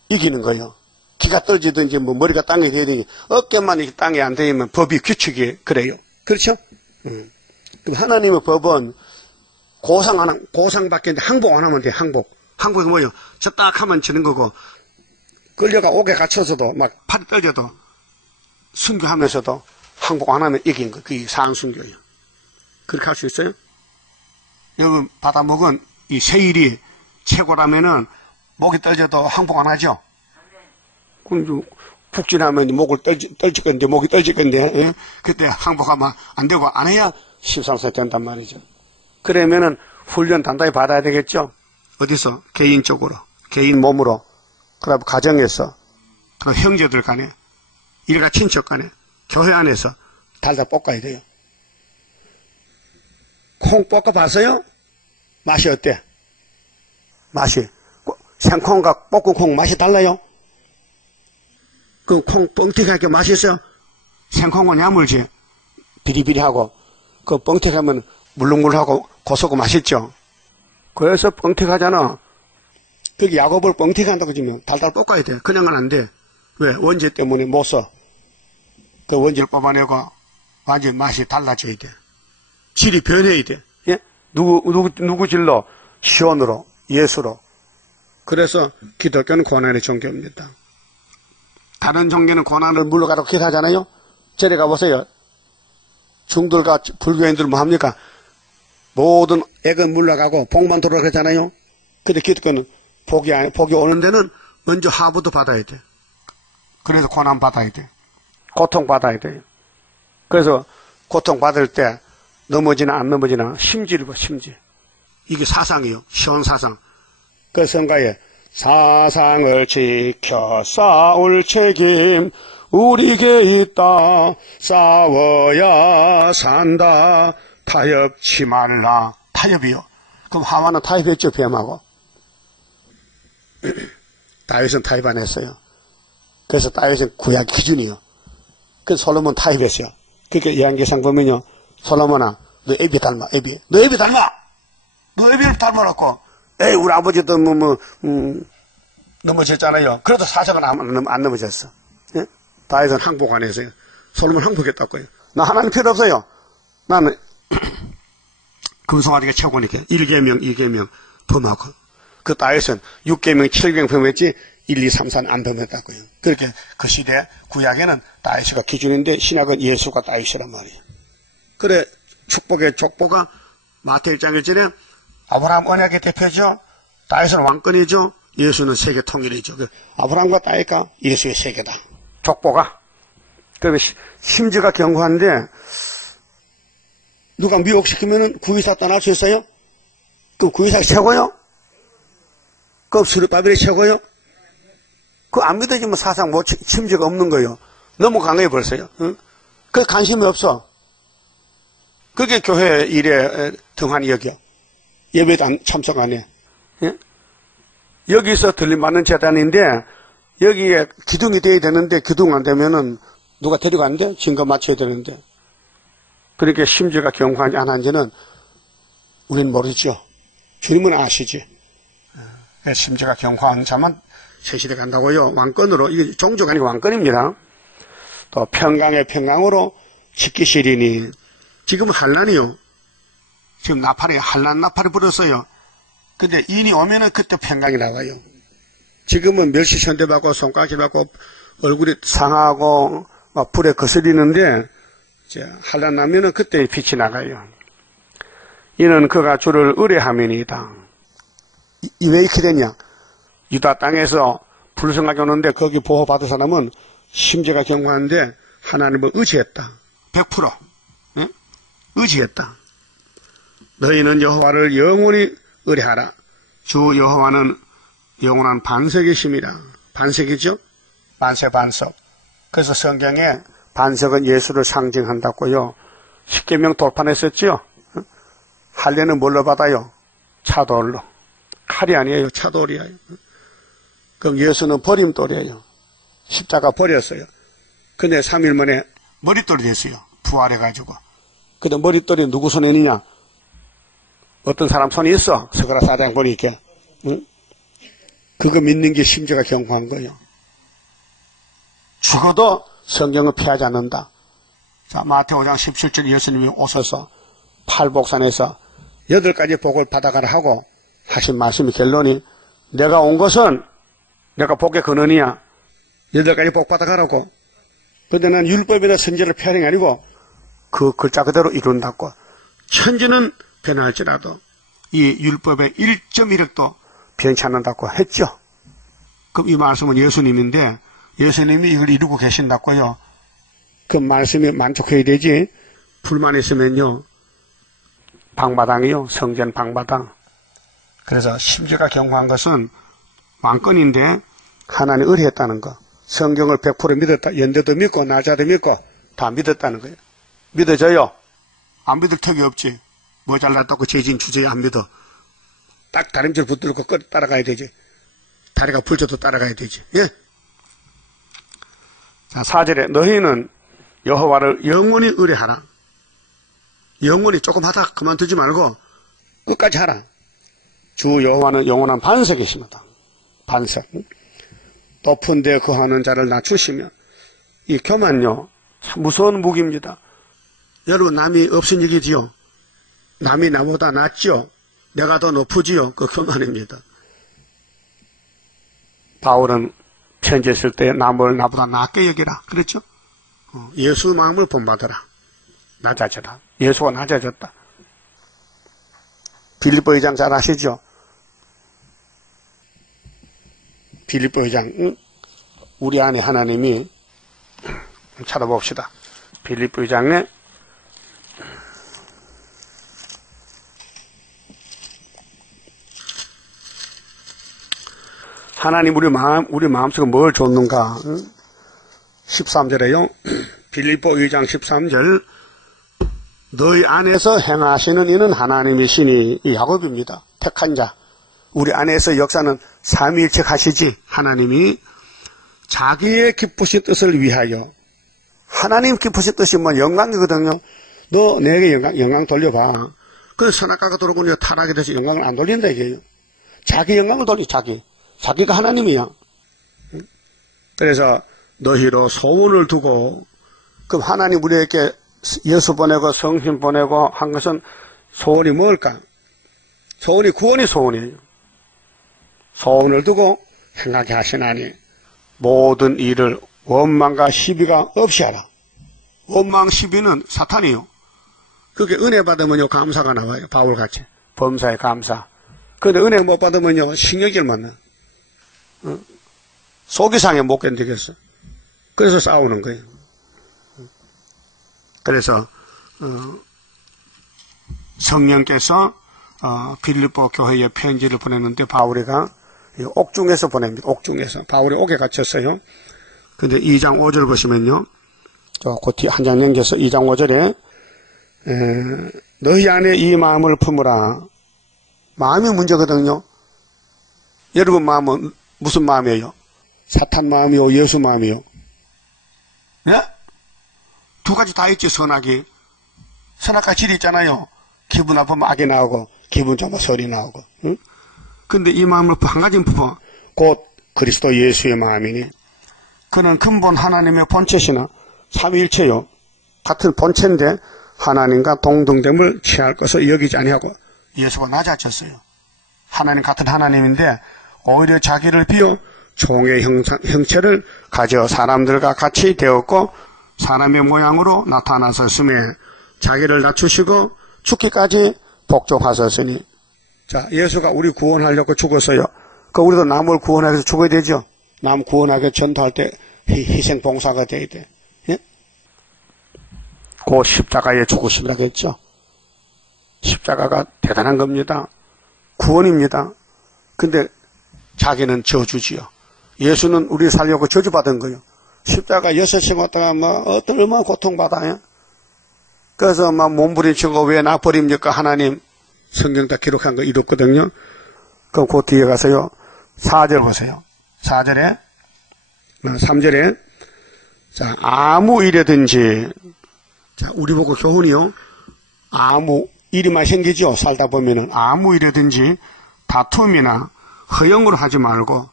이기는 거예요. 기가 떨어지든지 뭐 머리가 땅에 대든지 어깨만 이렇게 땅에 안 대면 법이 규칙이 그래요. 그렇죠? 그럼 하나님의 법은 고상밖에 항복 안 하면 돼. 항복이 뭐예요? 저 딱 하면 지는 거고 끌려가 옥에 갇혀서도 막 팔이 떨려도 순교하면서도 항복 안 하면 이긴 거. 그게 상순교예요. 그렇게 할 수 있어요? 여러분 바다목은 이 세일이 최고라면은 목이 떨려도 항복 안 하죠? 그럼 북진하면 목을 떨칠 건데 목이 떨칠 건데 예? 그때 항복하면 안 되고 안 해야 13세 된단 말이죠. 그러면은 훈련 단단히 받아야 되겠죠? 어디서? 개인적으로, 개인 몸으로, 그다음 가정에서, 그다음 형제들 간에, 일가 친척 간에, 교회 안에서 달달 볶아야 돼요. 콩 볶아 봤어요? 맛이 어때? 맛이 생콩과 볶은 콩 맛이 달라요? 그 콩 뻥튀기하게 맛있어요? 생콩은 야물지 비리비리하고 그 뻥튀기하면 물렁물렁하고 고소하고 맛있죠. 그래서 뻥튀기하잖아. 거기 야곱을 뻥튀기한다고 지면 달달 볶아야 돼. 그냥은 안 돼. 왜? 원재 때문에 못 써. 그 원재를 뽑아내고 완전 맛이 달라져야 돼. 질이 변해야 돼. 예? 누구 질로? 시온으로, 예수로. 그래서 기독교는 고난의 종교입니다. 다른 종교는 고난을 물러가라고 기도하잖아요. 저리 가보세요. 중들과 불교인들 뭐 합니까? 모든 액은 물러가고 복만 돌아가잖아요. 근데 기독교는 복이 오는 데는 먼저 하부도 받아야 돼. 그래서 고난 받아야 돼. 고통 받아야 돼요. 그래서 고통 받을 때 넘어지나 안 넘어지나 심지를 봐, 심지. 이게 사상이에요. 시온 사상. 그 성가에 사상을 지켜 싸울 책임 우리에게 있다. 싸워야 산다. 타협치 말라. 타협이요. 그럼 하와는 타협했죠, 뱀하고. 다윗은 타협 안 했어요. 그래서 다윗은 구약 기준이요. 그래서 솔로몬 타협했어요. 그러니까 예언계상 보면요. 솔로몬아, 너 애비 닮아, 애비. 너 애비 닮아! 너 애비를 닮아놓고, 에이, 우리 아버지도 넘어졌잖아요. 그래도 사정은 안 넘어졌어. 예? 다윗은 항복 안 했어요. 솔로몬 항복했다고요. 나 하나님 필요 없어요. 나는 금송아지가 최고니까 1계명, 2계명 범하고 그 다윗은 6계명, 7계명 범했지 1, 2, 3, 4는 안 범했다고요. 그렇게 그 시대 구약에는 다윗이가 기준인데 신약은 예수가 다윗이란 말이에요. 그래 축복의 족보가 마태 1장 1절에 아브라함 언약의 대표죠. 다윗은 왕권이죠. 예수는 세계 통일이죠. 아브라함과 다윗과 예수의 세계다. 족보가. 그래서 심지가 견고한데 누가 미혹시키면 구이사 떠날 수 있어요? 그럼 구이사가 최고요? 그럼 스룹바벨이 최고요? 그거 안 믿어지면 사상 뭐 심지가 없는 거예요. 너무 강해 벌써요. 응? 그 관심이 없어. 그게 교회 일에 등한히 여겨. 예배도 참석 안 해. 예? 여기서 들림받는 재단인데 여기에 기둥이 돼야 되는데 기둥 안 되면은 누가 데려가는데 증거 맞춰야 되는데 그렇게 심지가 견고한지 안 한지는 우리는 모르죠. 주님은 아시지. 심지가 견고한 자만 새 시대 간다고요. 왕권으로. 이게 종교가 아니고 왕권입니다. 또 평강의 평강으로 지키시리니 지금 한란이요. 지금 나팔이 한란 나팔이 불었어요. 근데 인이 오면은 그때 평강이 나와요. 지금은 멸시천대 받고 손가락질 받고 얼굴이 상하고 막 불에 거스리는데 이제 한란 나면은 그때 빛이 나가요. 이는 그가 주를 의뢰하면이다. 왜 이렇게 되냐? 유다 땅에서 불성하게 오는데 거기 보호받은 사람은 심지가 견고한데 하나님을 의지했다. 100% 응? 의지했다. 너희는 여호와를 영원히 의뢰하라. 주 여호와는 영원한 반석이심이라. 반석이죠? 반석. 그래서 성경에 반석은 예수를 상징한다고요. 십계명 돌판했었죠? 할례는 뭘로 받아요? 차돌로. 칼이 아니에요. 차돌이에요. 그럼 예수는 버림돌이에요. 십자가 버렸어요. 근데 3일 만에 머릿돌이 됐어요. 부활해가지고. 근데 머릿돌이 누구 손에 있느냐? 어떤 사람 손에 있어. 스가랴 4장 보니까. 응? 그거 믿는 게 심지가 견고한 거예요. 죽어도 성경은 피하지 않는다. 자, 마태오 5장 17절 예수님이 오셔서 팔복산에서 8가지 복을 받아가라 하고 하신 말씀이 결론이 내가 온 것은 내가 복의 근원이야. 8가지 복 받아가라고. 그런데 난 율법이나 선지를 피하는 게 아니고 그 글자 그대로 이룬다고. 천지는 변할지라도 이 율법의 1.1획도 변치 않는다고 했죠. 그럼 이 말씀은 예수님인데 예수님이 이걸 이루고 계신다고요. 그 말씀에 만족해야 되지. 불만 있으면요. 방마당이요. 성전 방마당. 그래서 심지가 견고한 것은 왕권인데 하나님 의뢰했다는 거. 성경을 100% 믿었다. 연대도 믿고 날짜도 믿고 다 믿었다는 거예요. 믿어져요? 안 믿을 턱이 없지. 모자랐다고 재진 주제에 안 믿어. 딱 다림질 붙들고 따라가야 되지. 다리가 불져도 따라가야 되지. 예? 자, 4절에 너희는 여호와를 영원히 의뢰하라. 영원히 조금 하다 그만두지 말고 끝까지 하라. 주 여호와는 영원한 반석이십니다. 반석. 높은 데 거하는 자를 낮추시며. 이 교만요. 참 무서운 무기입니다. 여러분 남이 없은 얘기지요. 남이 나보다 낫죠. 내가 더 높으지요. 그 교만입니다. 바울은 편지 쓸 때 남을 나보다 낫게 여기라. 그랬죠? 예수 마음을 본받아라. 낮아져라. 예수가 낮아졌다. 빌립보 2장 잘 아시죠? 빌립보 2장 우리 안에 하나님이 찾아봅시다. 빌립보 2장에 하나님 우리 마음속에 뭘 줬는가? 13절에요. 빌립보 2장 13절 너희 안에서 행하시는 이는 하나님이시니 이 야곱입니다. 택한 자. 우리 안에서 역사는 삼위일체 하시지. 하나님이 자기의 기쁘신 뜻을 위하여. 하나님 기쁘신 뜻이 뭐 영광이거든요. 너 내게 영광 돌려봐. 그 선악과가 들어오고 타락이 돼서 영광을 안 돌린다 이게요. 자기 영광을 돌려. 자기가 하나님이야. 그래서 너희로 소원을 두고 그럼 하나님 우리에게 예수 보내고 성신 보내고 한 것은 소원이 뭘까? 소원이 구원이 소원이에요. 소원을 두고 행하게 하시나니 모든 일을 원망과 시비가 없이 하라. 원망 시비는 사탄이요. 그게 은혜 받으면요 감사가 나와요. 바울같이. 범사에 감사. 근데 은혜 못 받으면요, 신경질 만나. 속이 상해 못 견디겠어. 그래서 싸우는 거예요. 그래서, 성령께서, 빌립보 교회에 편지를 보냈는데, 바울이가 옥중에서 보냅니다. 옥중에서. 바울이 옥에 갇혔어요. 근데 2장 5절 보시면요. 그 뒤 한 장 넘겨서 2장 5절에, 너희 안에 이 마음을 품으라. 마음이 문제거든요. 여러분 마음은 무슨 마음이에요? 사탄 마음이요, 예수 마음이요? 예? 두 가지 다 있지, 선악이. 선악과 질이 있잖아요. 기분 나쁘면 악이 나오고, 기분 좋으면 설이 나오고. 응? 근데 이 마음을 한 가지는 품어. 곧 그리스도 예수의 마음이니. 그는 근본 하나님의 본체시나 삼위일체요. 같은 본체인데 하나님과 동등됨을 취할 것을 여기지 아니하고 예수가 낮아졌어요. 하나님 같은 하나님인데 오히려 자기를 비워 종의 형체를 가져 사람들과 같이 되었고 사람의 모양으로 나타나셨음에 자기를 낮추시고 죽기까지 복종하셨으니. 자, 예수가 우리 구원하려고 죽었어요. 그 우리도 남을 구원하기 위해서 죽어야 되죠. 남 구원하기 위해서 전도할 때 희생 봉사가 돼야 돼. 예? 그 십자가의 죽으심이라고 했죠. 십자가가 대단한 겁니다. 구원입니다. 근데 자기는 저주지요. 예수는 우리 살려고 저주받은 거예요. 십자가 6시간 왔다가 얼마나 고통받아요. 그래서 몸부림치고 왜 나 버립니까 하나님. 성경 다 기록한 거 이렇거든요. 그럼 그 뒤에 가서요. 4절 보세요. 4절에 3절에 자, 아무 일이든지 자, 우리 보고 교훈이요. 아무 일이만 생기죠. 살다 보면은 아무 일이든지 다툼이나 허영으로 하지 말고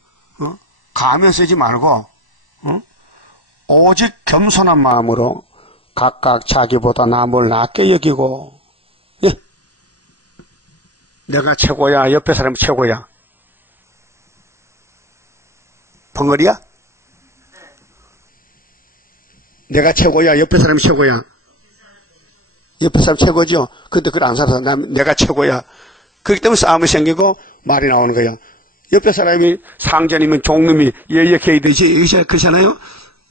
가면 쓰지 말고 오직 겸손한 마음으로 각각 자기보다 남을 낮게 여기고 예. 내가 최고야 옆에 사람이 최고야 벙어리야? 내가 최고야 옆에 사람이 최고야 옆에 사람 최고죠? 근데 그걸 안 살아서 내가 최고야. 그렇기 때문에 싸움이 생기고 말이 나오는 거예요. 옆에 사람이 상전이면 종놈이 예역해야 되지. 그렇잖아요?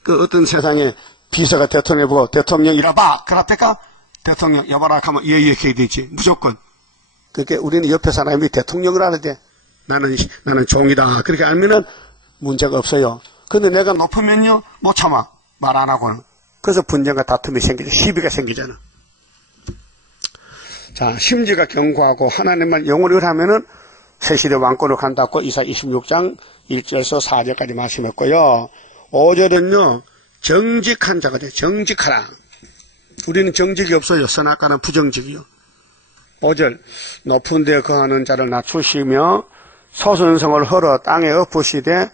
그 어떤 세상에 비서가 대통령 보고 대통령 이라봐. 그럽니까? 대통령 여봐라 하면 예역해야 되지. 무조건. 그렇게 우리는 옆에 사람이 대통령을 알아야 돼. 나는 종이다. 그렇게 알면은 문제가 없어요. 근데 내가 높으면요, 못 참아. 말 안 하고는. 그래서 분쟁과 다툼이 생기죠. 시비가 생기잖아. 자, 심지가 견고하고 하나님만 영원히 하면은 새시대 왕권을 간다고 이사 26장 1절에서 4절까지 말씀했고요. 5절은요, 정직한 자가 돼. 정직하라. 우리는 정직이 없어요. 선악과는 부정직이요. 5절, 높은 데 거하는 자를 낮추시며 소선성을 헐어 땅에 엎으시되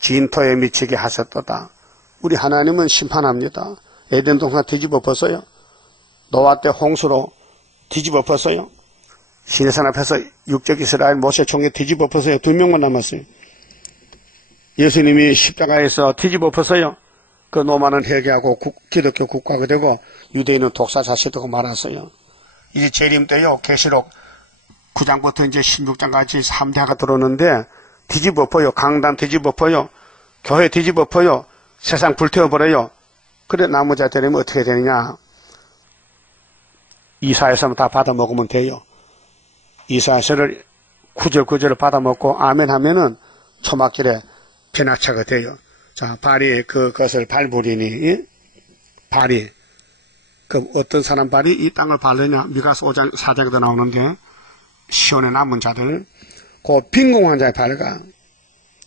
진토에 미치게 하셨도다. 우리 하나님은 심판합니다. 에덴 동산 뒤집어 벗어요. 노아 때 홍수로 뒤집어 벗어요. 시내산 앞에서 육적 이스라엘 모세 총회 뒤집어 벗어요. 2명만 남았어요. 예수님이 십자가에서 뒤집어 벗어요. 그 로마는 회개하고 기독교 국가가 되고 유대인은 독사 자식되고 말았어요. 이 재림 때요. 계시록 9장부터 이제 16장까지 3대가 들어오는데 뒤집어 엎어요. 강단 뒤집어 엎어요. 교회 뒤집어 엎어요. 세상 불태워버려요. 그래 나무 자 되려면 어떻게 되느냐. 이사야서는 다 받아먹으면 돼요. 이사야서를 9절 받아먹고 아멘 하면은 초막절에 변화차가 돼요. 자, 발이 그것을 밟으리니, 발이, 어떤 사람 발이 이 땅을 밟느냐, 미가서 5장, 4장에도 나오는데, 시온에 남은 자들, 빈궁한 자의 발가,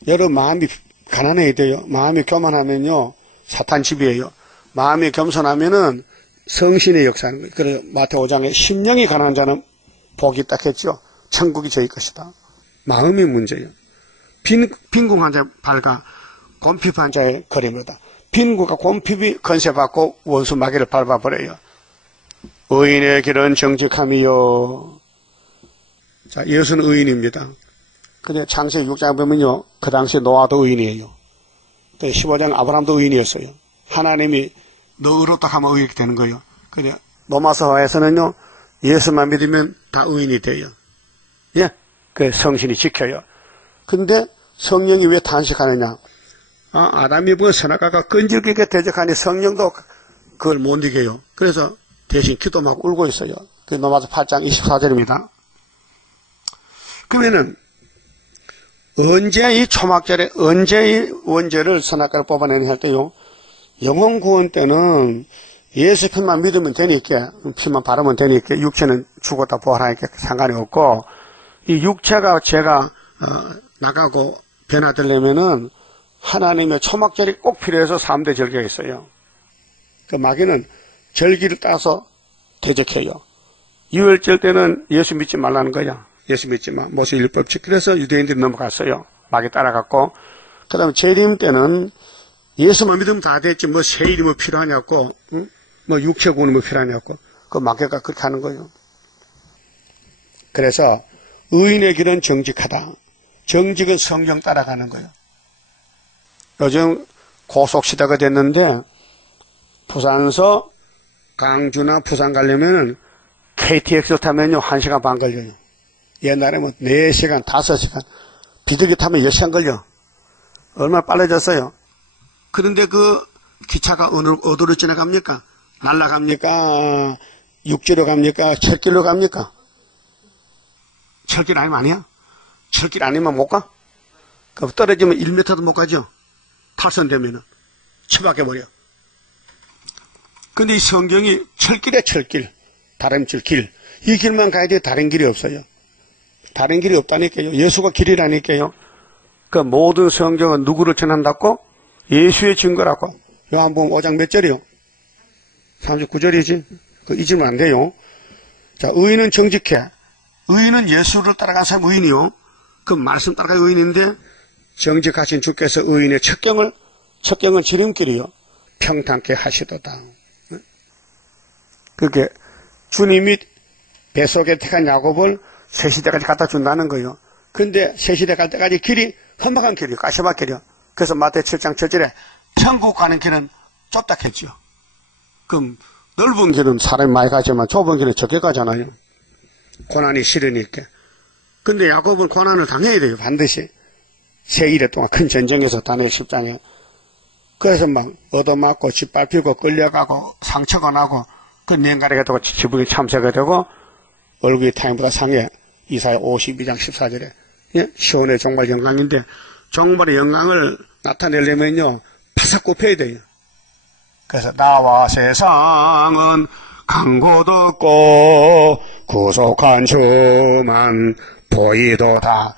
여러분 마음이 가난해야 돼요. 마음이 교만하면요, 사탄 집이에요. 마음이 겸손하면은 성신의 역사하는 거예요. 그래서 마태오 5장에 심령이 가난한 자는 복이 있다 했죠. 천국이 저희 것이다. 마음이 문제예요. 빈궁한 자의 발과 곰핍한 자의 거리입니다. 빈궁과 곰핍이 건세받고 원수 마귀를 밟아버려요. 의인의 길은 정직함이요. 자, 예수는 의인입니다. 근데 창세기 6장에 보면요, 그 당시 노아도 의인이에요. 15장 아브라함도 의인이었어요. 하나님이 너 의롭다 하면 의인이 되는 거예요. 근데 로마서에서는요, 예수만 믿으면 다 의인이 돼요. 예, 그 성신이 지켜요. 근데 성령이 왜 탄식하느냐? 아담이 뭐 선악과가 끈질기게 대적하니 성령도 그걸 못 이겨요. 그래서 대신 기도 막 울고 있어요. 그 로마서 8장 24절입니다. 그러면은 언제 이 초막절에 언제 이 원죄를 선악과를 뽑아내는 할 때요? 영혼 구원 때는 예수 피만 믿으면 되니까, 피만 바르면 되니까, 육체는 죽었다 부활하니까 상관이 없고, 이 육체가 죄가 나가고 변화되려면은 하나님의 초막절이 꼭 필요해서 3대 절기가 있어요. 그 마귀는 절기를 따서 대적해요. 유월절 때는 예수 믿지 말라는 거야. 예수 믿지 마. 모세 율법칙. 그래서 유대인들이 넘어갔어요. 마귀 따라갔고. 그 다음에 재림 때는 예수만 믿으면 다 됐지. 뭐 세일이 뭐 필요하냐고. 응? 뭐 육체 구원이 뭐 필요하냐고. 그 마귀가 그렇게 하는 거예요. 그래서 의인의 길은 정직하다. 정직은 성경 따라가는 거예요. 요즘 고속시대가 됐는데 부산서 강주나 부산 가려면 KTX를 타면요 1시간 반 걸려요. 옛날에 뭐 4시간, 5시간 비둘기 타면 10시간 걸려. 얼마나 빨라졌어요. 그런데 그 기차가 어디로 지나갑니까? 날아갑니까? 육지로 갑니까? 철길로 갑니까? 철길 아니야? 철길 아니면 못 가? 그럼 떨어지면 1m도 못 가죠? 탈선되면은 처박혀버려. 근데 이 성경이 철길에 철길, 다름질 길. 이 길만 가야 돼. 다른 길이 없어요. 다른 길이 없다니까요. 예수가 길이라니까요. 그 모든 성경은 누구를 전한다고? 예수의 증거라고. 요한복음 5장 몇 절이요? 39절이지. 그 잊으면 안 돼요. 자, 의인은 정직해. 의인은 예수를 따라간 사람 의인이요. 그 말씀 따라간 의인인데 정직하신 주께서 의인의 첩경은 지름길이요. 평탄케 하시도다. 그게 주님이 뱃속에 택한 야곱을 새 시대까지 갖다 준다는 거예요. 근데 새 시대 갈 때까지 길이 험악한 길이요. 가시밭길이요. 그래서 마태 7장 7절에 천국 가는 길은 좁다 했죠. 그럼 넓은 길은 사람이 많이 가지만 좁은 길은 적게 가잖아요. 고난이 싫으니까. 근데 야곱은 고난을 당해야 돼요. 반드시. 세 일에 동안 큰 전쟁에서 다니엘 10장에. 그래서 막 얻어맞고 짓밟히고 끌려가고 상처가 나고 그 냉가리가 되고 지붕이 참새가 되고 얼굴이 타임보다 상해. 이사야 52장 14절에. 예? 시온의 종말 영광인데 종말의 영광을 나타내려면요 바싹 굽혀야 돼요. 그래서 나와 세상은 강고도 없고 구속한 주만 보이도다.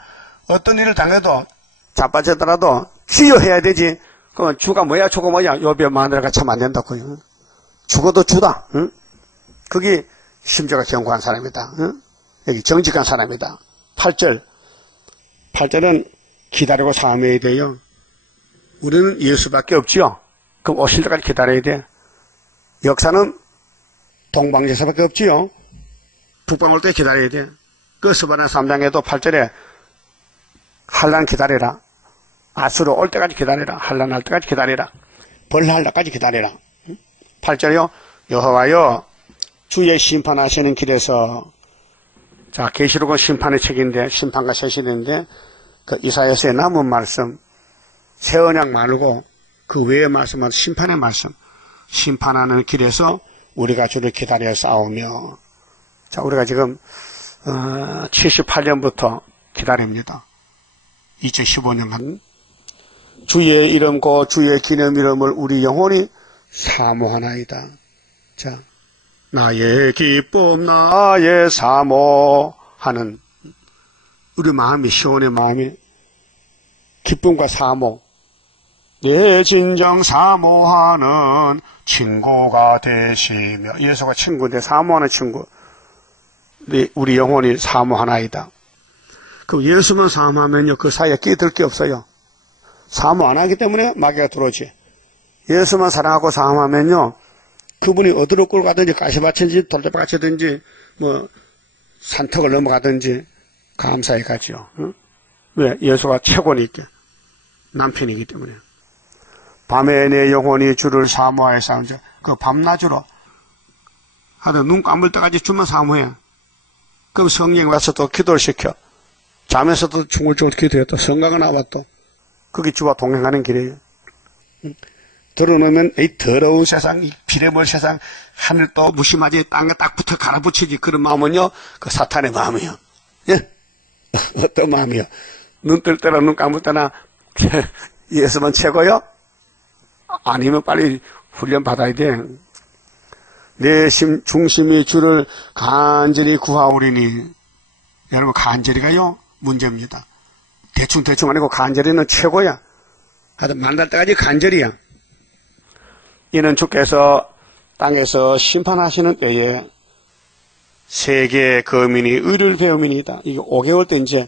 어떤 일을 당해도 자빠졌더라도 주여 해야 되지. 그럼 주가 뭐야 주가 뭐야 요비 마누라가 참 안 된다고요. 죽어도 주다. 응? 그게 심지어가 견고한 사람이다. 응? 여기 정직한 사람이다. 8절은 기다리고 사모해야 돼요. 우리는 예수밖에 없지요. 그럼 오실 때까지 기다려야 돼. 역사는 동방제사밖에 없지요. 북방 올 때 기다려야 돼. 그 스바냐 3장에도 8절에 환난 기다리라. 아수로 올 때까지 기다리라. 환난할 때까지 기다리라. 벌할 때까지 기다리라. 8절이요. 여호와여 주의 심판하시는 길에서 자 계시록은 심판의 책인데 심판과 세시인데 그 이사야서에 남은 말씀 새 언약 말고 그 외의 말씀은 심판의 말씀 심판하는 길에서 우리가 주를 기다려 싸우며 자 우리가 지금 78년부터 기다립니다. 2015년간 주의 이름과 주의 기념 이름을 우리 영혼이 사모하나이다. 자, 나의 기쁨, 나의 사모하는 우리 마음이 시온의 마음이 기쁨과 사모, 내 진정 사모하는 친구가 되시며 예수가 친구인데 사모하는 친구, 우리 영혼이 사모하나이다. 그럼 예수만 사모하면요 그 사이에 끼들 게 없어요. 사모 안 하기 때문에 마귀가 들어오지. 예수만 사랑하고 사모하면요 그분이 어디로 끌고 가든지 가시밭인지 돌대밭이든지 뭐 산턱을 넘어가든지 감사히 가죠. 응? 왜? 예수가 최고니까 남편이기 때문에. 밤에 내 영혼이 주를 사모하여 싸운다. 그 밤낮으로 하여튼 눈 감을 때까지 주만 사모해. 그럼 성령이 와서 또 기도를 시켜. 잠에서도 중얼중얼 기도했다. 성가가 나왔다. 그게 주와 동행하는 길이에요. 들어놓으면 이 더러운 세상, 이 비레물 세상, 하늘도 무심하지 땅에 딱 붙어 갈아붙이지. 그런 마음은요, 그 사탄의 마음이요. 예? 어떤 마음이요? 눈 뜰 때나 눈 감을 때나 예수만 최고요? 아니면 빨리 훈련 받아야 돼. 내 중심이 주를 간절히 구하오리니. 여러분, 간절히가요, 문제입니다. 대충 아니고 간절히는 최고야. 하여튼 만날 때까지 간절히야. 이는 주께서 땅에서 심판하시는 때에 세계 거민이 의를 배움이니이다. 이게 5개월 때 이제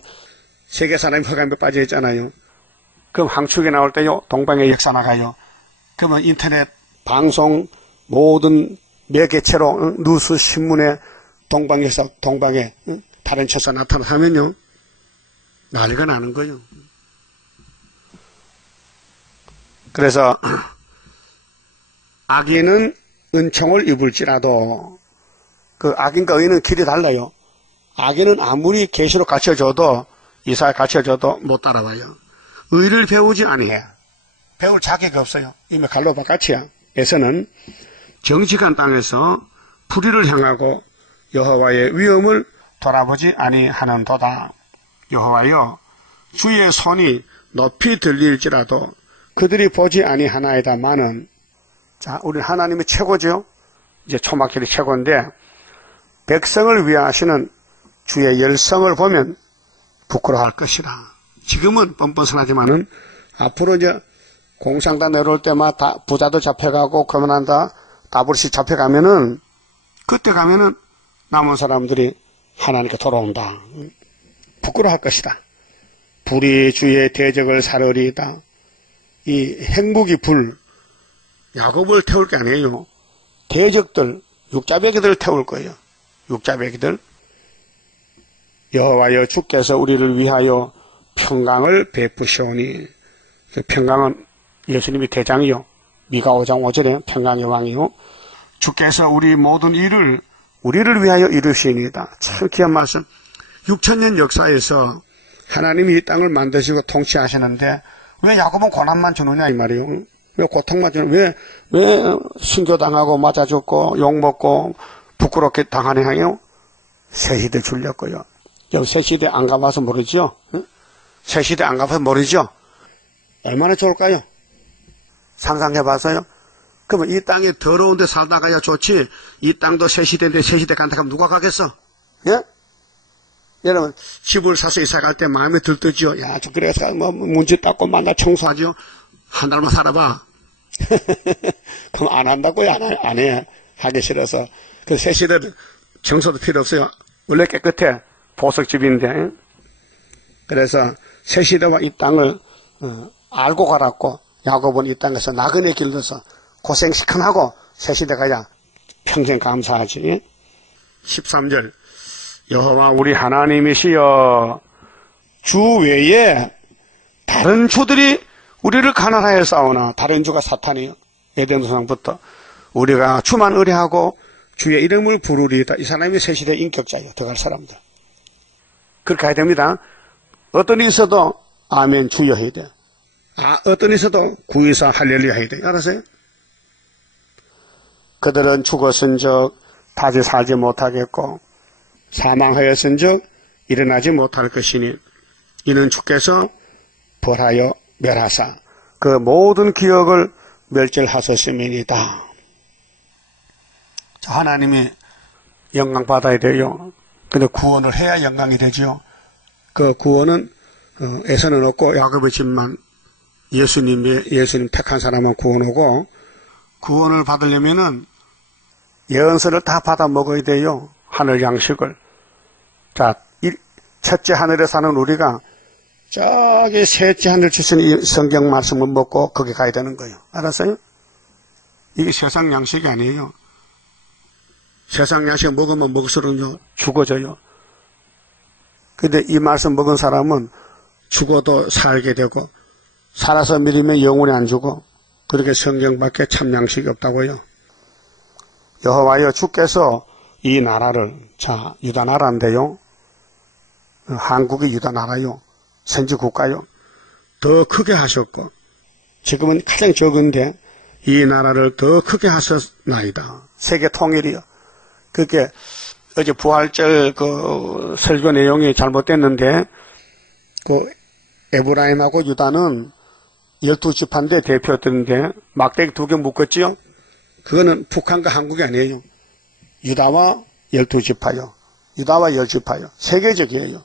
세계 사람이 허감에 빠져 있잖아요. 그럼 항축에 나올 때요, 동방의 역사 나가요. 그러면 인터넷, 방송, 모든 매개체로, 뉴스, 신문에 동방 역사, 동방에 다른 처사 나타나면요, 난리가 나는 거예요. 그래서 악인은 은총을 입을지라도 그 악인과 의인은 길이 달라요. 악인은 아무리 계시록 가르쳐줘도 이사야 가르쳐줘도 못 따라와요. 의를 배우지 아니해. 배울 자격이 없어요. 이미 갈로바 같이야. 에서는 정직한 땅에서 불의를 향하고 여호와의 위엄을 돌아보지 아니하는도다. 여호와여, 주의 손이 높이 들릴지라도 그들이 보지 아니하나이다마는, 자, 우리 하나님이 최고죠. 이제 초막절이 최고인데 백성을 위하시는 주의 열성을 보면 부끄러워할 것이라. 지금은 뻔뻔선하지만은 앞으로 이제 공상당 내려올 때마다 부자도 잡혀가고 그만한다 다불씨 잡혀가면은 그때 가면은 남은 사람들이 하나님께 돌아온다. 부끄러워할 것이다. 불이 주의 대적을 사르리이다. 이 행복이 불, 야곱을 태울 게 아니에요. 대적들, 육자배기들을 태울 거예요. 육자배기들. 여호와여, 주께서 우리를 위하여 평강을 베푸시오니. 평강은 예수님이 대장이요. 미가 5장 5절에 평강의 왕이요. 주께서 우리 모든 일을 우리를 위하여 이루시니이다. 참 귀한 말씀. 6,000년 역사에서 하나님이 이 땅을 만드시고 통치하시는데 왜 야곱은 고난만 주느냐 이 말이에요. 왜 고통만 주느냐. 왜 순교당하고 맞아 죽고 욕먹고 부끄럽게 당하느냐요. 새시대 줄렸고요. 여기 새시대 안 가봐서 모르죠. 새시대 안 가봐서 모르죠. 얼마나 좋을까요? 상상해봐서요. 그러면 이 땅에 더러운 데 살다가야 좋지, 이 땅도 새시대인데 새시대 간다 하면 누가 가겠어? 예? 여러분, 집을 사서 이사 갈 때 마음에 들떠지요. 야, 저 그래서 뭐 문지 닦고 만날 청소하죠. 한 달만 살아봐. 그럼 안 한다고요? 안 해. 하기 싫어서. 그 새시대는 청소도 필요 없어요. 원래 깨끗해. 보석집인데. 그래서 새시대와 이 땅을 알고 가라고 야곱은 이 땅에서 나그네 길러서 고생 시큰하고 새시대 가야 평생 감사하지. 13절 여호와 우리 하나님이시여, 주 외에 다른 주들이 우리를 가난하여 싸우나. 다른 주가 사탄이요. 에덴 동산부터 우리가 주만 의뢰하고 주의 이름을 부르리이다. 이 사람이 새시대 인격자예요. 들어갈 사람들. 그렇게 해야 됩니다. 어떤 일이 있어도 아멘 주여 해야 돼요. 어떤 일이 있어도 구의사 할렐루야 해야 돼요. 알았어요? 그들은 죽었은즉 다시 살지 못하겠고 사망하였은즉 일어나지 못할 것이니 이는 주께서 벌하여 멸하사 그 모든 기억을 멸절하셨음이니이다. 하나님이 영광 받아야 돼요. 근데 구원을 해야 영광이 되죠. 그 구원은 에서는 없고 야곱의 집만 예수님 택한 사람만 구원하고, 구원을 받으려면은 예언서를 다 받아 먹어야 돼요. 하늘 양식을. 자, 첫째 하늘에 사는 우리가 저기 셋째 하늘 주신 이 성경 말씀을 먹고 거기 가야 되는 거예요. 알았어요? 이게 세상 양식이 아니에요. 세상 양식 먹으면 먹을수록요 죽어져요. 근데 이 말씀 먹은 사람은 죽어도 살게 되고 살아서 믿으면 영원히 안 죽어. 그렇게 성경밖에 참 양식이 없다고요. 여호와여, 주께서 이 나라를, 자, 유다 나라인데요. 한국이 유다 나라요. 선지 국가요. 더 크게 하셨고 지금은 가장 적은데 이 나라를 더 크게 하셨나이다. 세계 통일이요. 그게 어제 부활절 그 설교 내용이 잘못됐는데 그 에브라임하고 유다는 12지파인데 대표였던데 막대기 2개 묶었지요. 그거는 북한과 한국이 아니에요. 유다와 12지파요. 유다와 10지파요. 세계적이에요.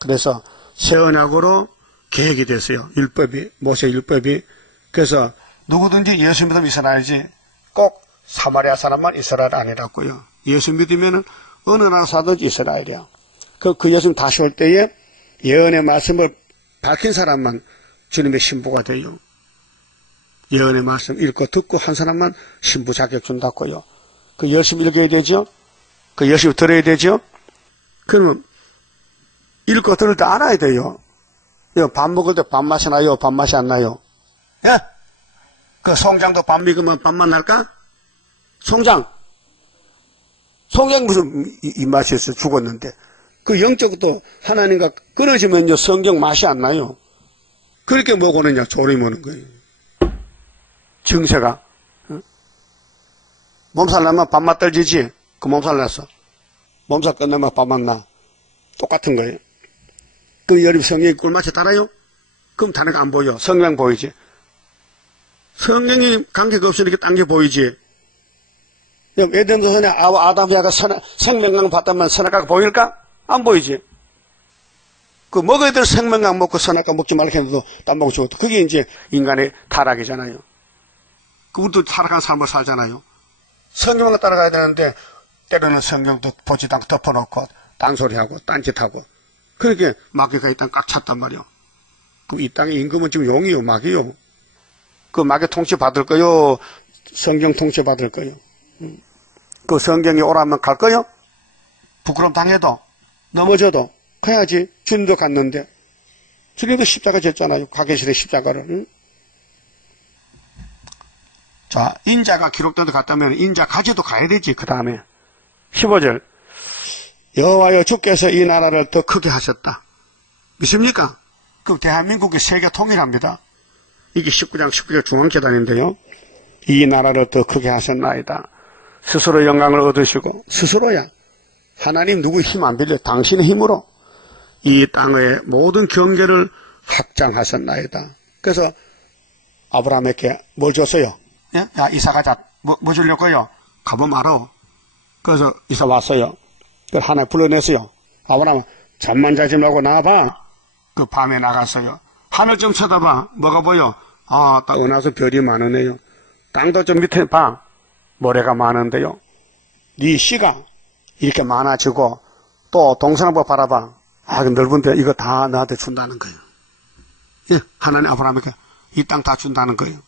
그래서 새 언약으로 계획이 됐어요. 율법이, 모세 율법이. 그래서 누구든지 예수 믿으면 이스라엘이지 꼭 사마리아 사람만 이스라엘 아니라고요. 예수 믿으면 어느 나라 사든지 이스라엘이야. 그 예수님 다시 올 때에 예언의 말씀을 밝힌 사람만 주님의 신부가 돼요. 예언의 말씀 읽고 듣고 한 사람만 신부 자격 준다고요. 그 열심히 읽어야 되죠. 그 열심히 들어야 되죠. 그러면 읽고 들을 때 알아야 돼요. 밥 먹을 때 밥맛이 나요? 밥맛이 안 나요? 예? 그 송장도 밥 먹으면 밥맛 날까? 송장 무슨 입맛이 있어 죽었는데. 그 영적도 하나님과 끊어지면요 성경 맛이 안 나요. 그렇게 먹고는요 조리 먹는 거예요. 증세가 몸살 나면 밥맛 떨지지. 그 몸살 났어. 몸살 끝나면 밥맛 나. 똑같은 거예요. 그 여름 성경이 꿀맛이 달아요? 그럼 다른 거 안 보여. 성경 보이지. 성경이 관계가 없이 이렇게 딴 게 보이지. 에덴동산에 아담이가 생명강 봤다면 선악과가 보일까? 안 보이지. 그 먹어야 될 생명강 먹고 선악과 먹지 말라 했는데도 딴 먹고 죽었다. 그게 이제 인간의 타락이잖아요. 우리도 타락한 삶을 살잖아요. 성경만 따라가야 되는데 때로는 성경도 보지도 않고 덮어놓고 딴소리하고 딴짓하고 그렇게 마귀가 이 땅 꽉 찼단 말이요. 그럼 이 땅의 임금은 지금 용이요 마귀요. 그 마귀 통치 받을 거요? 성경 통치 받을 거요? 그 성경이 오라면 갈 거요? 부끄럼 당해도 넘어져도 가야지. 주님도 갔는데 주님도 십자가 졌잖아요. 가계실의 십자가를. 응? 자, 인자가 기록된 데 갔다면 인자 가지도 가야 되지. 그 다음에 15절 여호와여 주께서 이 나라를 더 크게 하셨다. 믿습니까? 그 대한민국이 세계 통일합니다. 이게 19장 19절 중앙계단인데요. 이 나라를 더 크게 하셨나이다. 스스로 영광을 얻으시고 스스로야. 하나님 누구의 힘 안 빌려. 당신의 힘으로 이 땅의 모든 경계를 확장하셨나이다. 그래서 아브라함에게 뭘 줬어요? 예? 야 이사 가자. 뭐 주려고요? 가보면 알아. 그래서 이사 왔어요. 그걸 하나 불러냈어요. 아브라함 잠만 자지 말고 나와봐. 그 밤에 나갔어요. 하늘 좀 쳐다봐. 뭐가 보여? 아, 딱 은하수 별이 많으네요. 땅도 좀 밑에 봐. 모래가 많은데요. 네 씨가 이렇게 많아지고 또 동서남북 바라봐. 아, 넓은데 이거 다 나한테 준다는 거예요. 예, 하나님 아브라함에게 이 땅 다 준다는 거예요.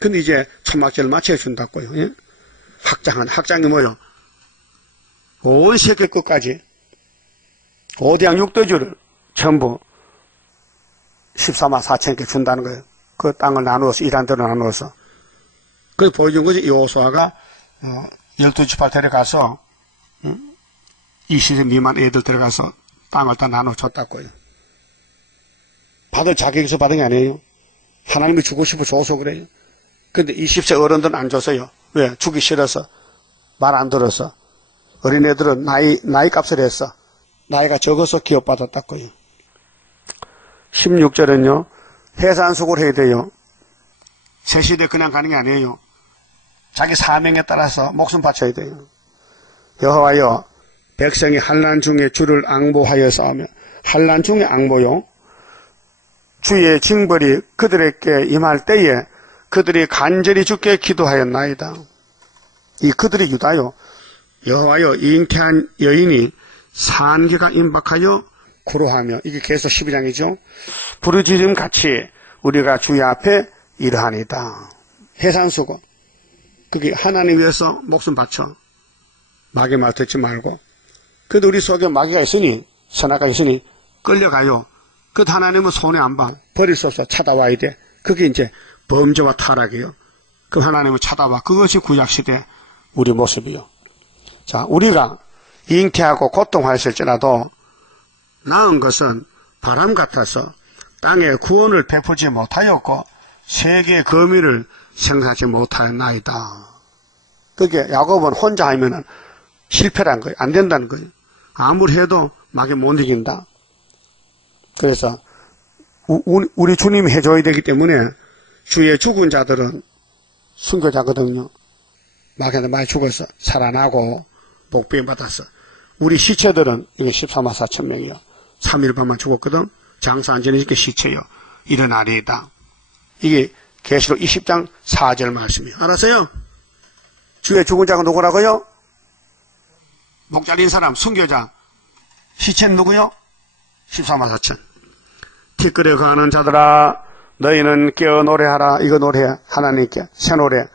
근데 이제 초막절을 맞춰준다고요. 예? 확장이 뭐요? 온 세계 끝까지 5대양 6도주를 전부 14만 4천 개 준다는 거예요. 그 땅을 나누어서 이란 대로 나누어서. 그래서 보여준 거지. 여호수아가 12지파 데려가서 20세 미만 애들 데려가서 땅을 다 나눠줬다고요. 받을 자격에서 받은 게 아니에요. 하나님이 주고 싶어 줘서 그래요. 근데 20세 어른들은 안 줬어요. 왜? 주기 싫어서. 말 안 들어서. 어린애들은 나이 값을 했어. 나이가 적어서 기업받았다고요. 16절은요. 해산수고를 해야 돼요. 새 시대 그냥 가는 게 아니에요. 자기 사명에 따라서 목숨 바쳐야 돼요. 여호와여 백성이 환난 중에 주를 앙보하여 싸우며. 환난 중에 앙보요. 주의 징벌이 그들에게 임할 때에 그들이 간절히 주께 기도하였나이다. 이 그들이 유다요. 여호와여 잉태한 여인이 산계가 임박하여 구로하며. 이게 계속 12장이죠. 부르짖음 같이 우리가 주의 앞에 이러하니다. 해산수고. 그게 하나님 위해서 목숨 바쳐. 마귀 말 듣지 말고. 그래도 우리 속에 마귀가 있으니 선악가 있으니 끌려가요. 그 하나님은 손에 안 봐. 버릴 수 없어. 찾아와야 돼. 그게 이제 범죄와 타락이에요. 그 하나님을 찾아와. 그것이 구약시대 우리 모습이요. 자, 우리가 잉태하고 고통하였을지라도 나은 것은 바람 같아서 땅에 구원을 베푸지 못하였고 세계의 거미를 생사하지 못하였나이다. 그게 야곱은 혼자 하면은 실패란 거예요. 안 된다는 거예요. 아무리 해도 마귀 못 이긴다. 그래서 우리 주님이 해줘야 되기 때문에 주의 죽은 자들은 순교자거든요. 마귀한테 많이 죽어서 살아나고 복병 받았어. 우리 시체들은 이게 14만 4천 명이요. 3일 반만 죽었거든. 장사 안 지내니까 시체요. 일어나리이다. 이게 계시록 20장 4절 말씀이에요. 알았어요? 주의 죽은 자가 누구라고요? 목 잘린 사람, 순교자. 시체는 누구요? 14만 4천. 티끌에 가는 자들아 너희는 깨어 노래하라. 이거 노래해. 하나님께 새 노래.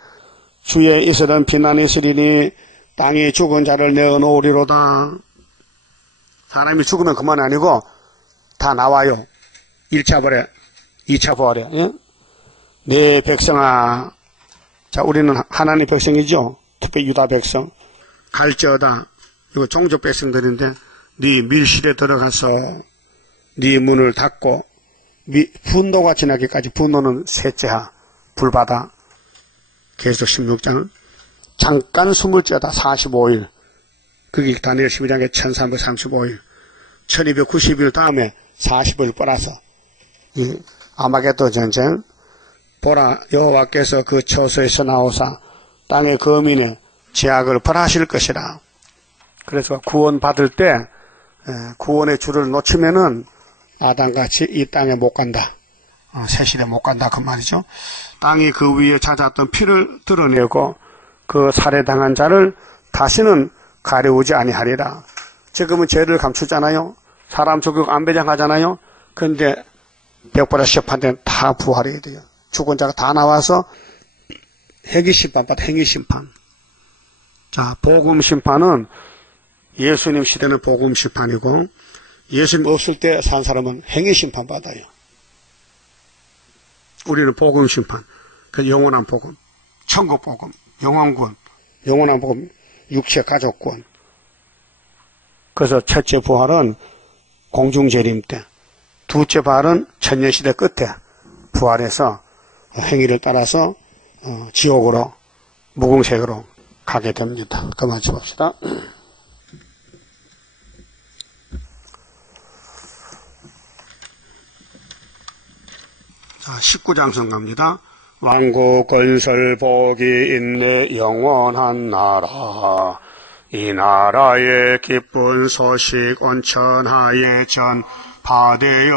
주의 이슬은 비난이 있으리니 땅이 죽은 자를 내어놓으리로다. 사람이 죽으면 그만 아니고 다 나와요. 1차 부활에 2차 부활에. 예? 네 백성아. 자, 우리는 하나님 백성이죠. 특히 유다 백성. 갈지어다. 이거 종족 백성들인데 네 밀실에 들어가서 네 문을 닫고 분노가 지나기까지. 분노는 셋째하. 불바다. 계속 16장. 잠깐 숨을 쬐다 45일. 그게 다니엘 12장에 1335일. 1290일 다음에 40일 플러스 아마겟돈 전쟁. 보라 여호와께서 그 처소에서 나오사 땅의 거민의 제약을 벌하실 것이라. 그래서 구원 받을 때 구원의 줄을 놓치면은 아담같이 이 땅에 못 간다. 새 시대 못 간다 그 말이죠. 땅이 그 위에 찾았던 피를 드러내고 그 살해당한 자를 다시는 가려우지 아니하리라. 지금은 죄를 감추잖아요. 사람 죽이고 안배장하잖아요. 그런데 백보라 시합한 데는 다 부활해야 돼요. 죽은 자가 다 나와서 행위심판 받아. 행위심판. 자, 복음심판은 예수님 시대는 복음심판이고 예수님 없을 때 산 사람은 행위심판 받아요. 우리는 복음심판. 그 영원한 복음. 천국 복음. 영원군. 영원한 복음. 육체 가족군. 그래서 첫째 부활은 공중재림 때, 두째 부활은 천년시대 끝에 부활해서 행위를 따라서 지옥으로 무궁색으로 가게 됩니다. 그만 칩시다. 자, 19장 성갑니다. 왕국 건설 복이 있네 영원한 나라. 이 나라의 기쁜 소식 온천하에 전파되어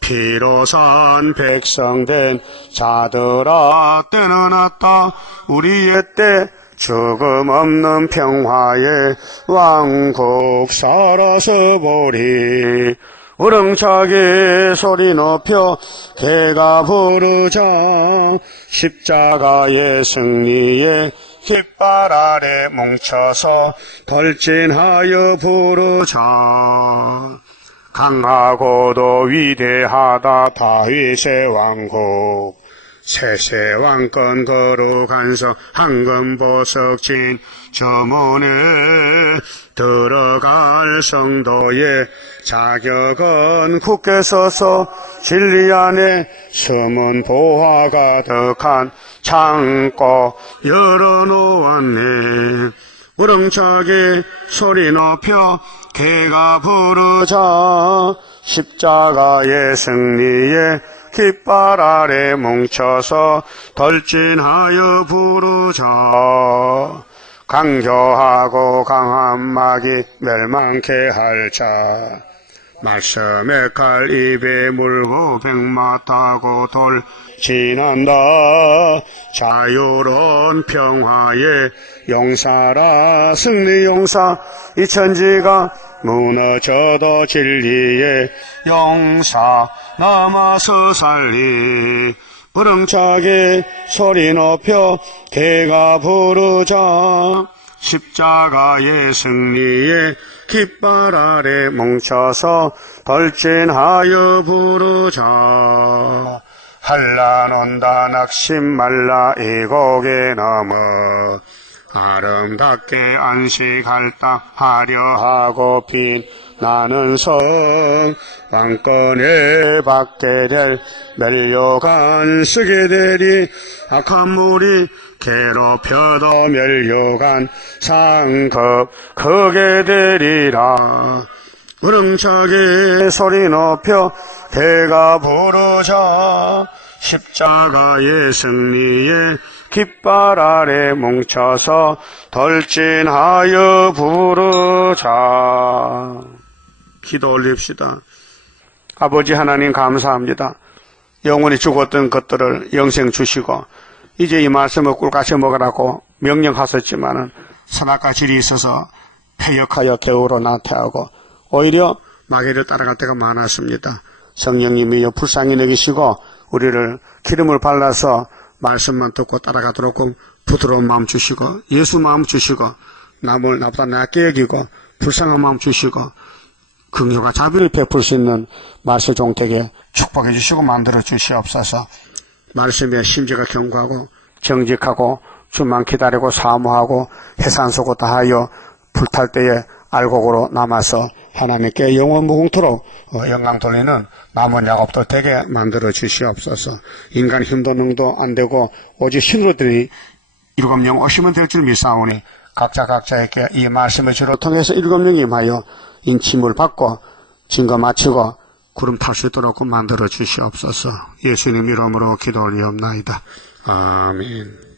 피로 산 백성된 자들아 때는 왔다. 우리의 때 죽음 없는 평화의 왕국 살아서 보리. 우렁차게 소리 높여 개가 부르자. 십자가의 승리에 깃발 아래 뭉쳐서 돌진하여 부르자. 강하고도 위대하다 다윗의 왕국. 세세 왕권 거룩한서 황금보석진 저문에 들어갈 성도의 자격은 굳게 서서 진리 안에 숨은 보화 가득한 창고 열어놓았네. 우렁차게 소리 높여 개가 부르자. 십자가의 승리에 깃발 아래 뭉쳐서 돌진하여 부르자. 강교하고 강한 마귀 멸망케 할 자. 말씀의 칼 입에 물고 백마 타고 돌진한다. 자유로운 평화의 용사라. 승리 용사. 이 천지가 무너져도 진리의 용사 남아서 살리. 우렁차게 소리 높여 개가 부르자. 십자가의 승리에 깃발 아래 뭉쳐서 돌진하여 부르자. 한란 온다 낙심 말라 이 고개 넘어 아름답게 안식할다 하려 하고 빛나는 성 왕권에 받게 될 멸류관 쓰게 되리 악한 무리 괴롭혀도 멸류관 상급 크게 되리라 우렁차게 소리 높여 대가 부르자 십자가의 승리에 깃발 아래 뭉쳐서 돌진하여 부르자. 기도 올립시다. 아버지 하나님 감사합니다. 영원히 죽었던 것들을 영생 주시고 이제 이 말씀을 꿀같이 먹으라고 명령하셨지만은 선악과 질이 있어서 패역하여 겨우로 나태하고 오히려 마귀를 따라갈 때가 많았습니다. 성령님이여 불쌍히 여기시고 우리를 기름을 발라서 말씀만 듣고 따라가도록 부드러운 마음 주시고 예수 마음 주시고 남을 나보다 낫게 여기고 불쌍한 마음 주시고 긍휼과 자비를 베풀 수 있는 말씀 종되게 축복해 주시고 만들어 주시옵소서. 말씀에 심지가 견고하고 정직하고 주만 기다리고 사모하고 해산소고 다하여 불탈 때에 알곡으로 남아서 하나님께 영원 무궁토록 영광 돌리는 남은 야곱도 되게 만들어 주시옵소서. 인간 힘도 능도 안 되고 오직 신으로 되니 일곱 영 오시면 될 줄 믿사오니 각자에게 이 말씀을 주로 통해서 일곱 영이 임하여 인침을 받고 증거 마치고 구름 탈 수 있도록 만들어 주시옵소서. 예수님 이름으로 기도 올리옵나이다. 아멘.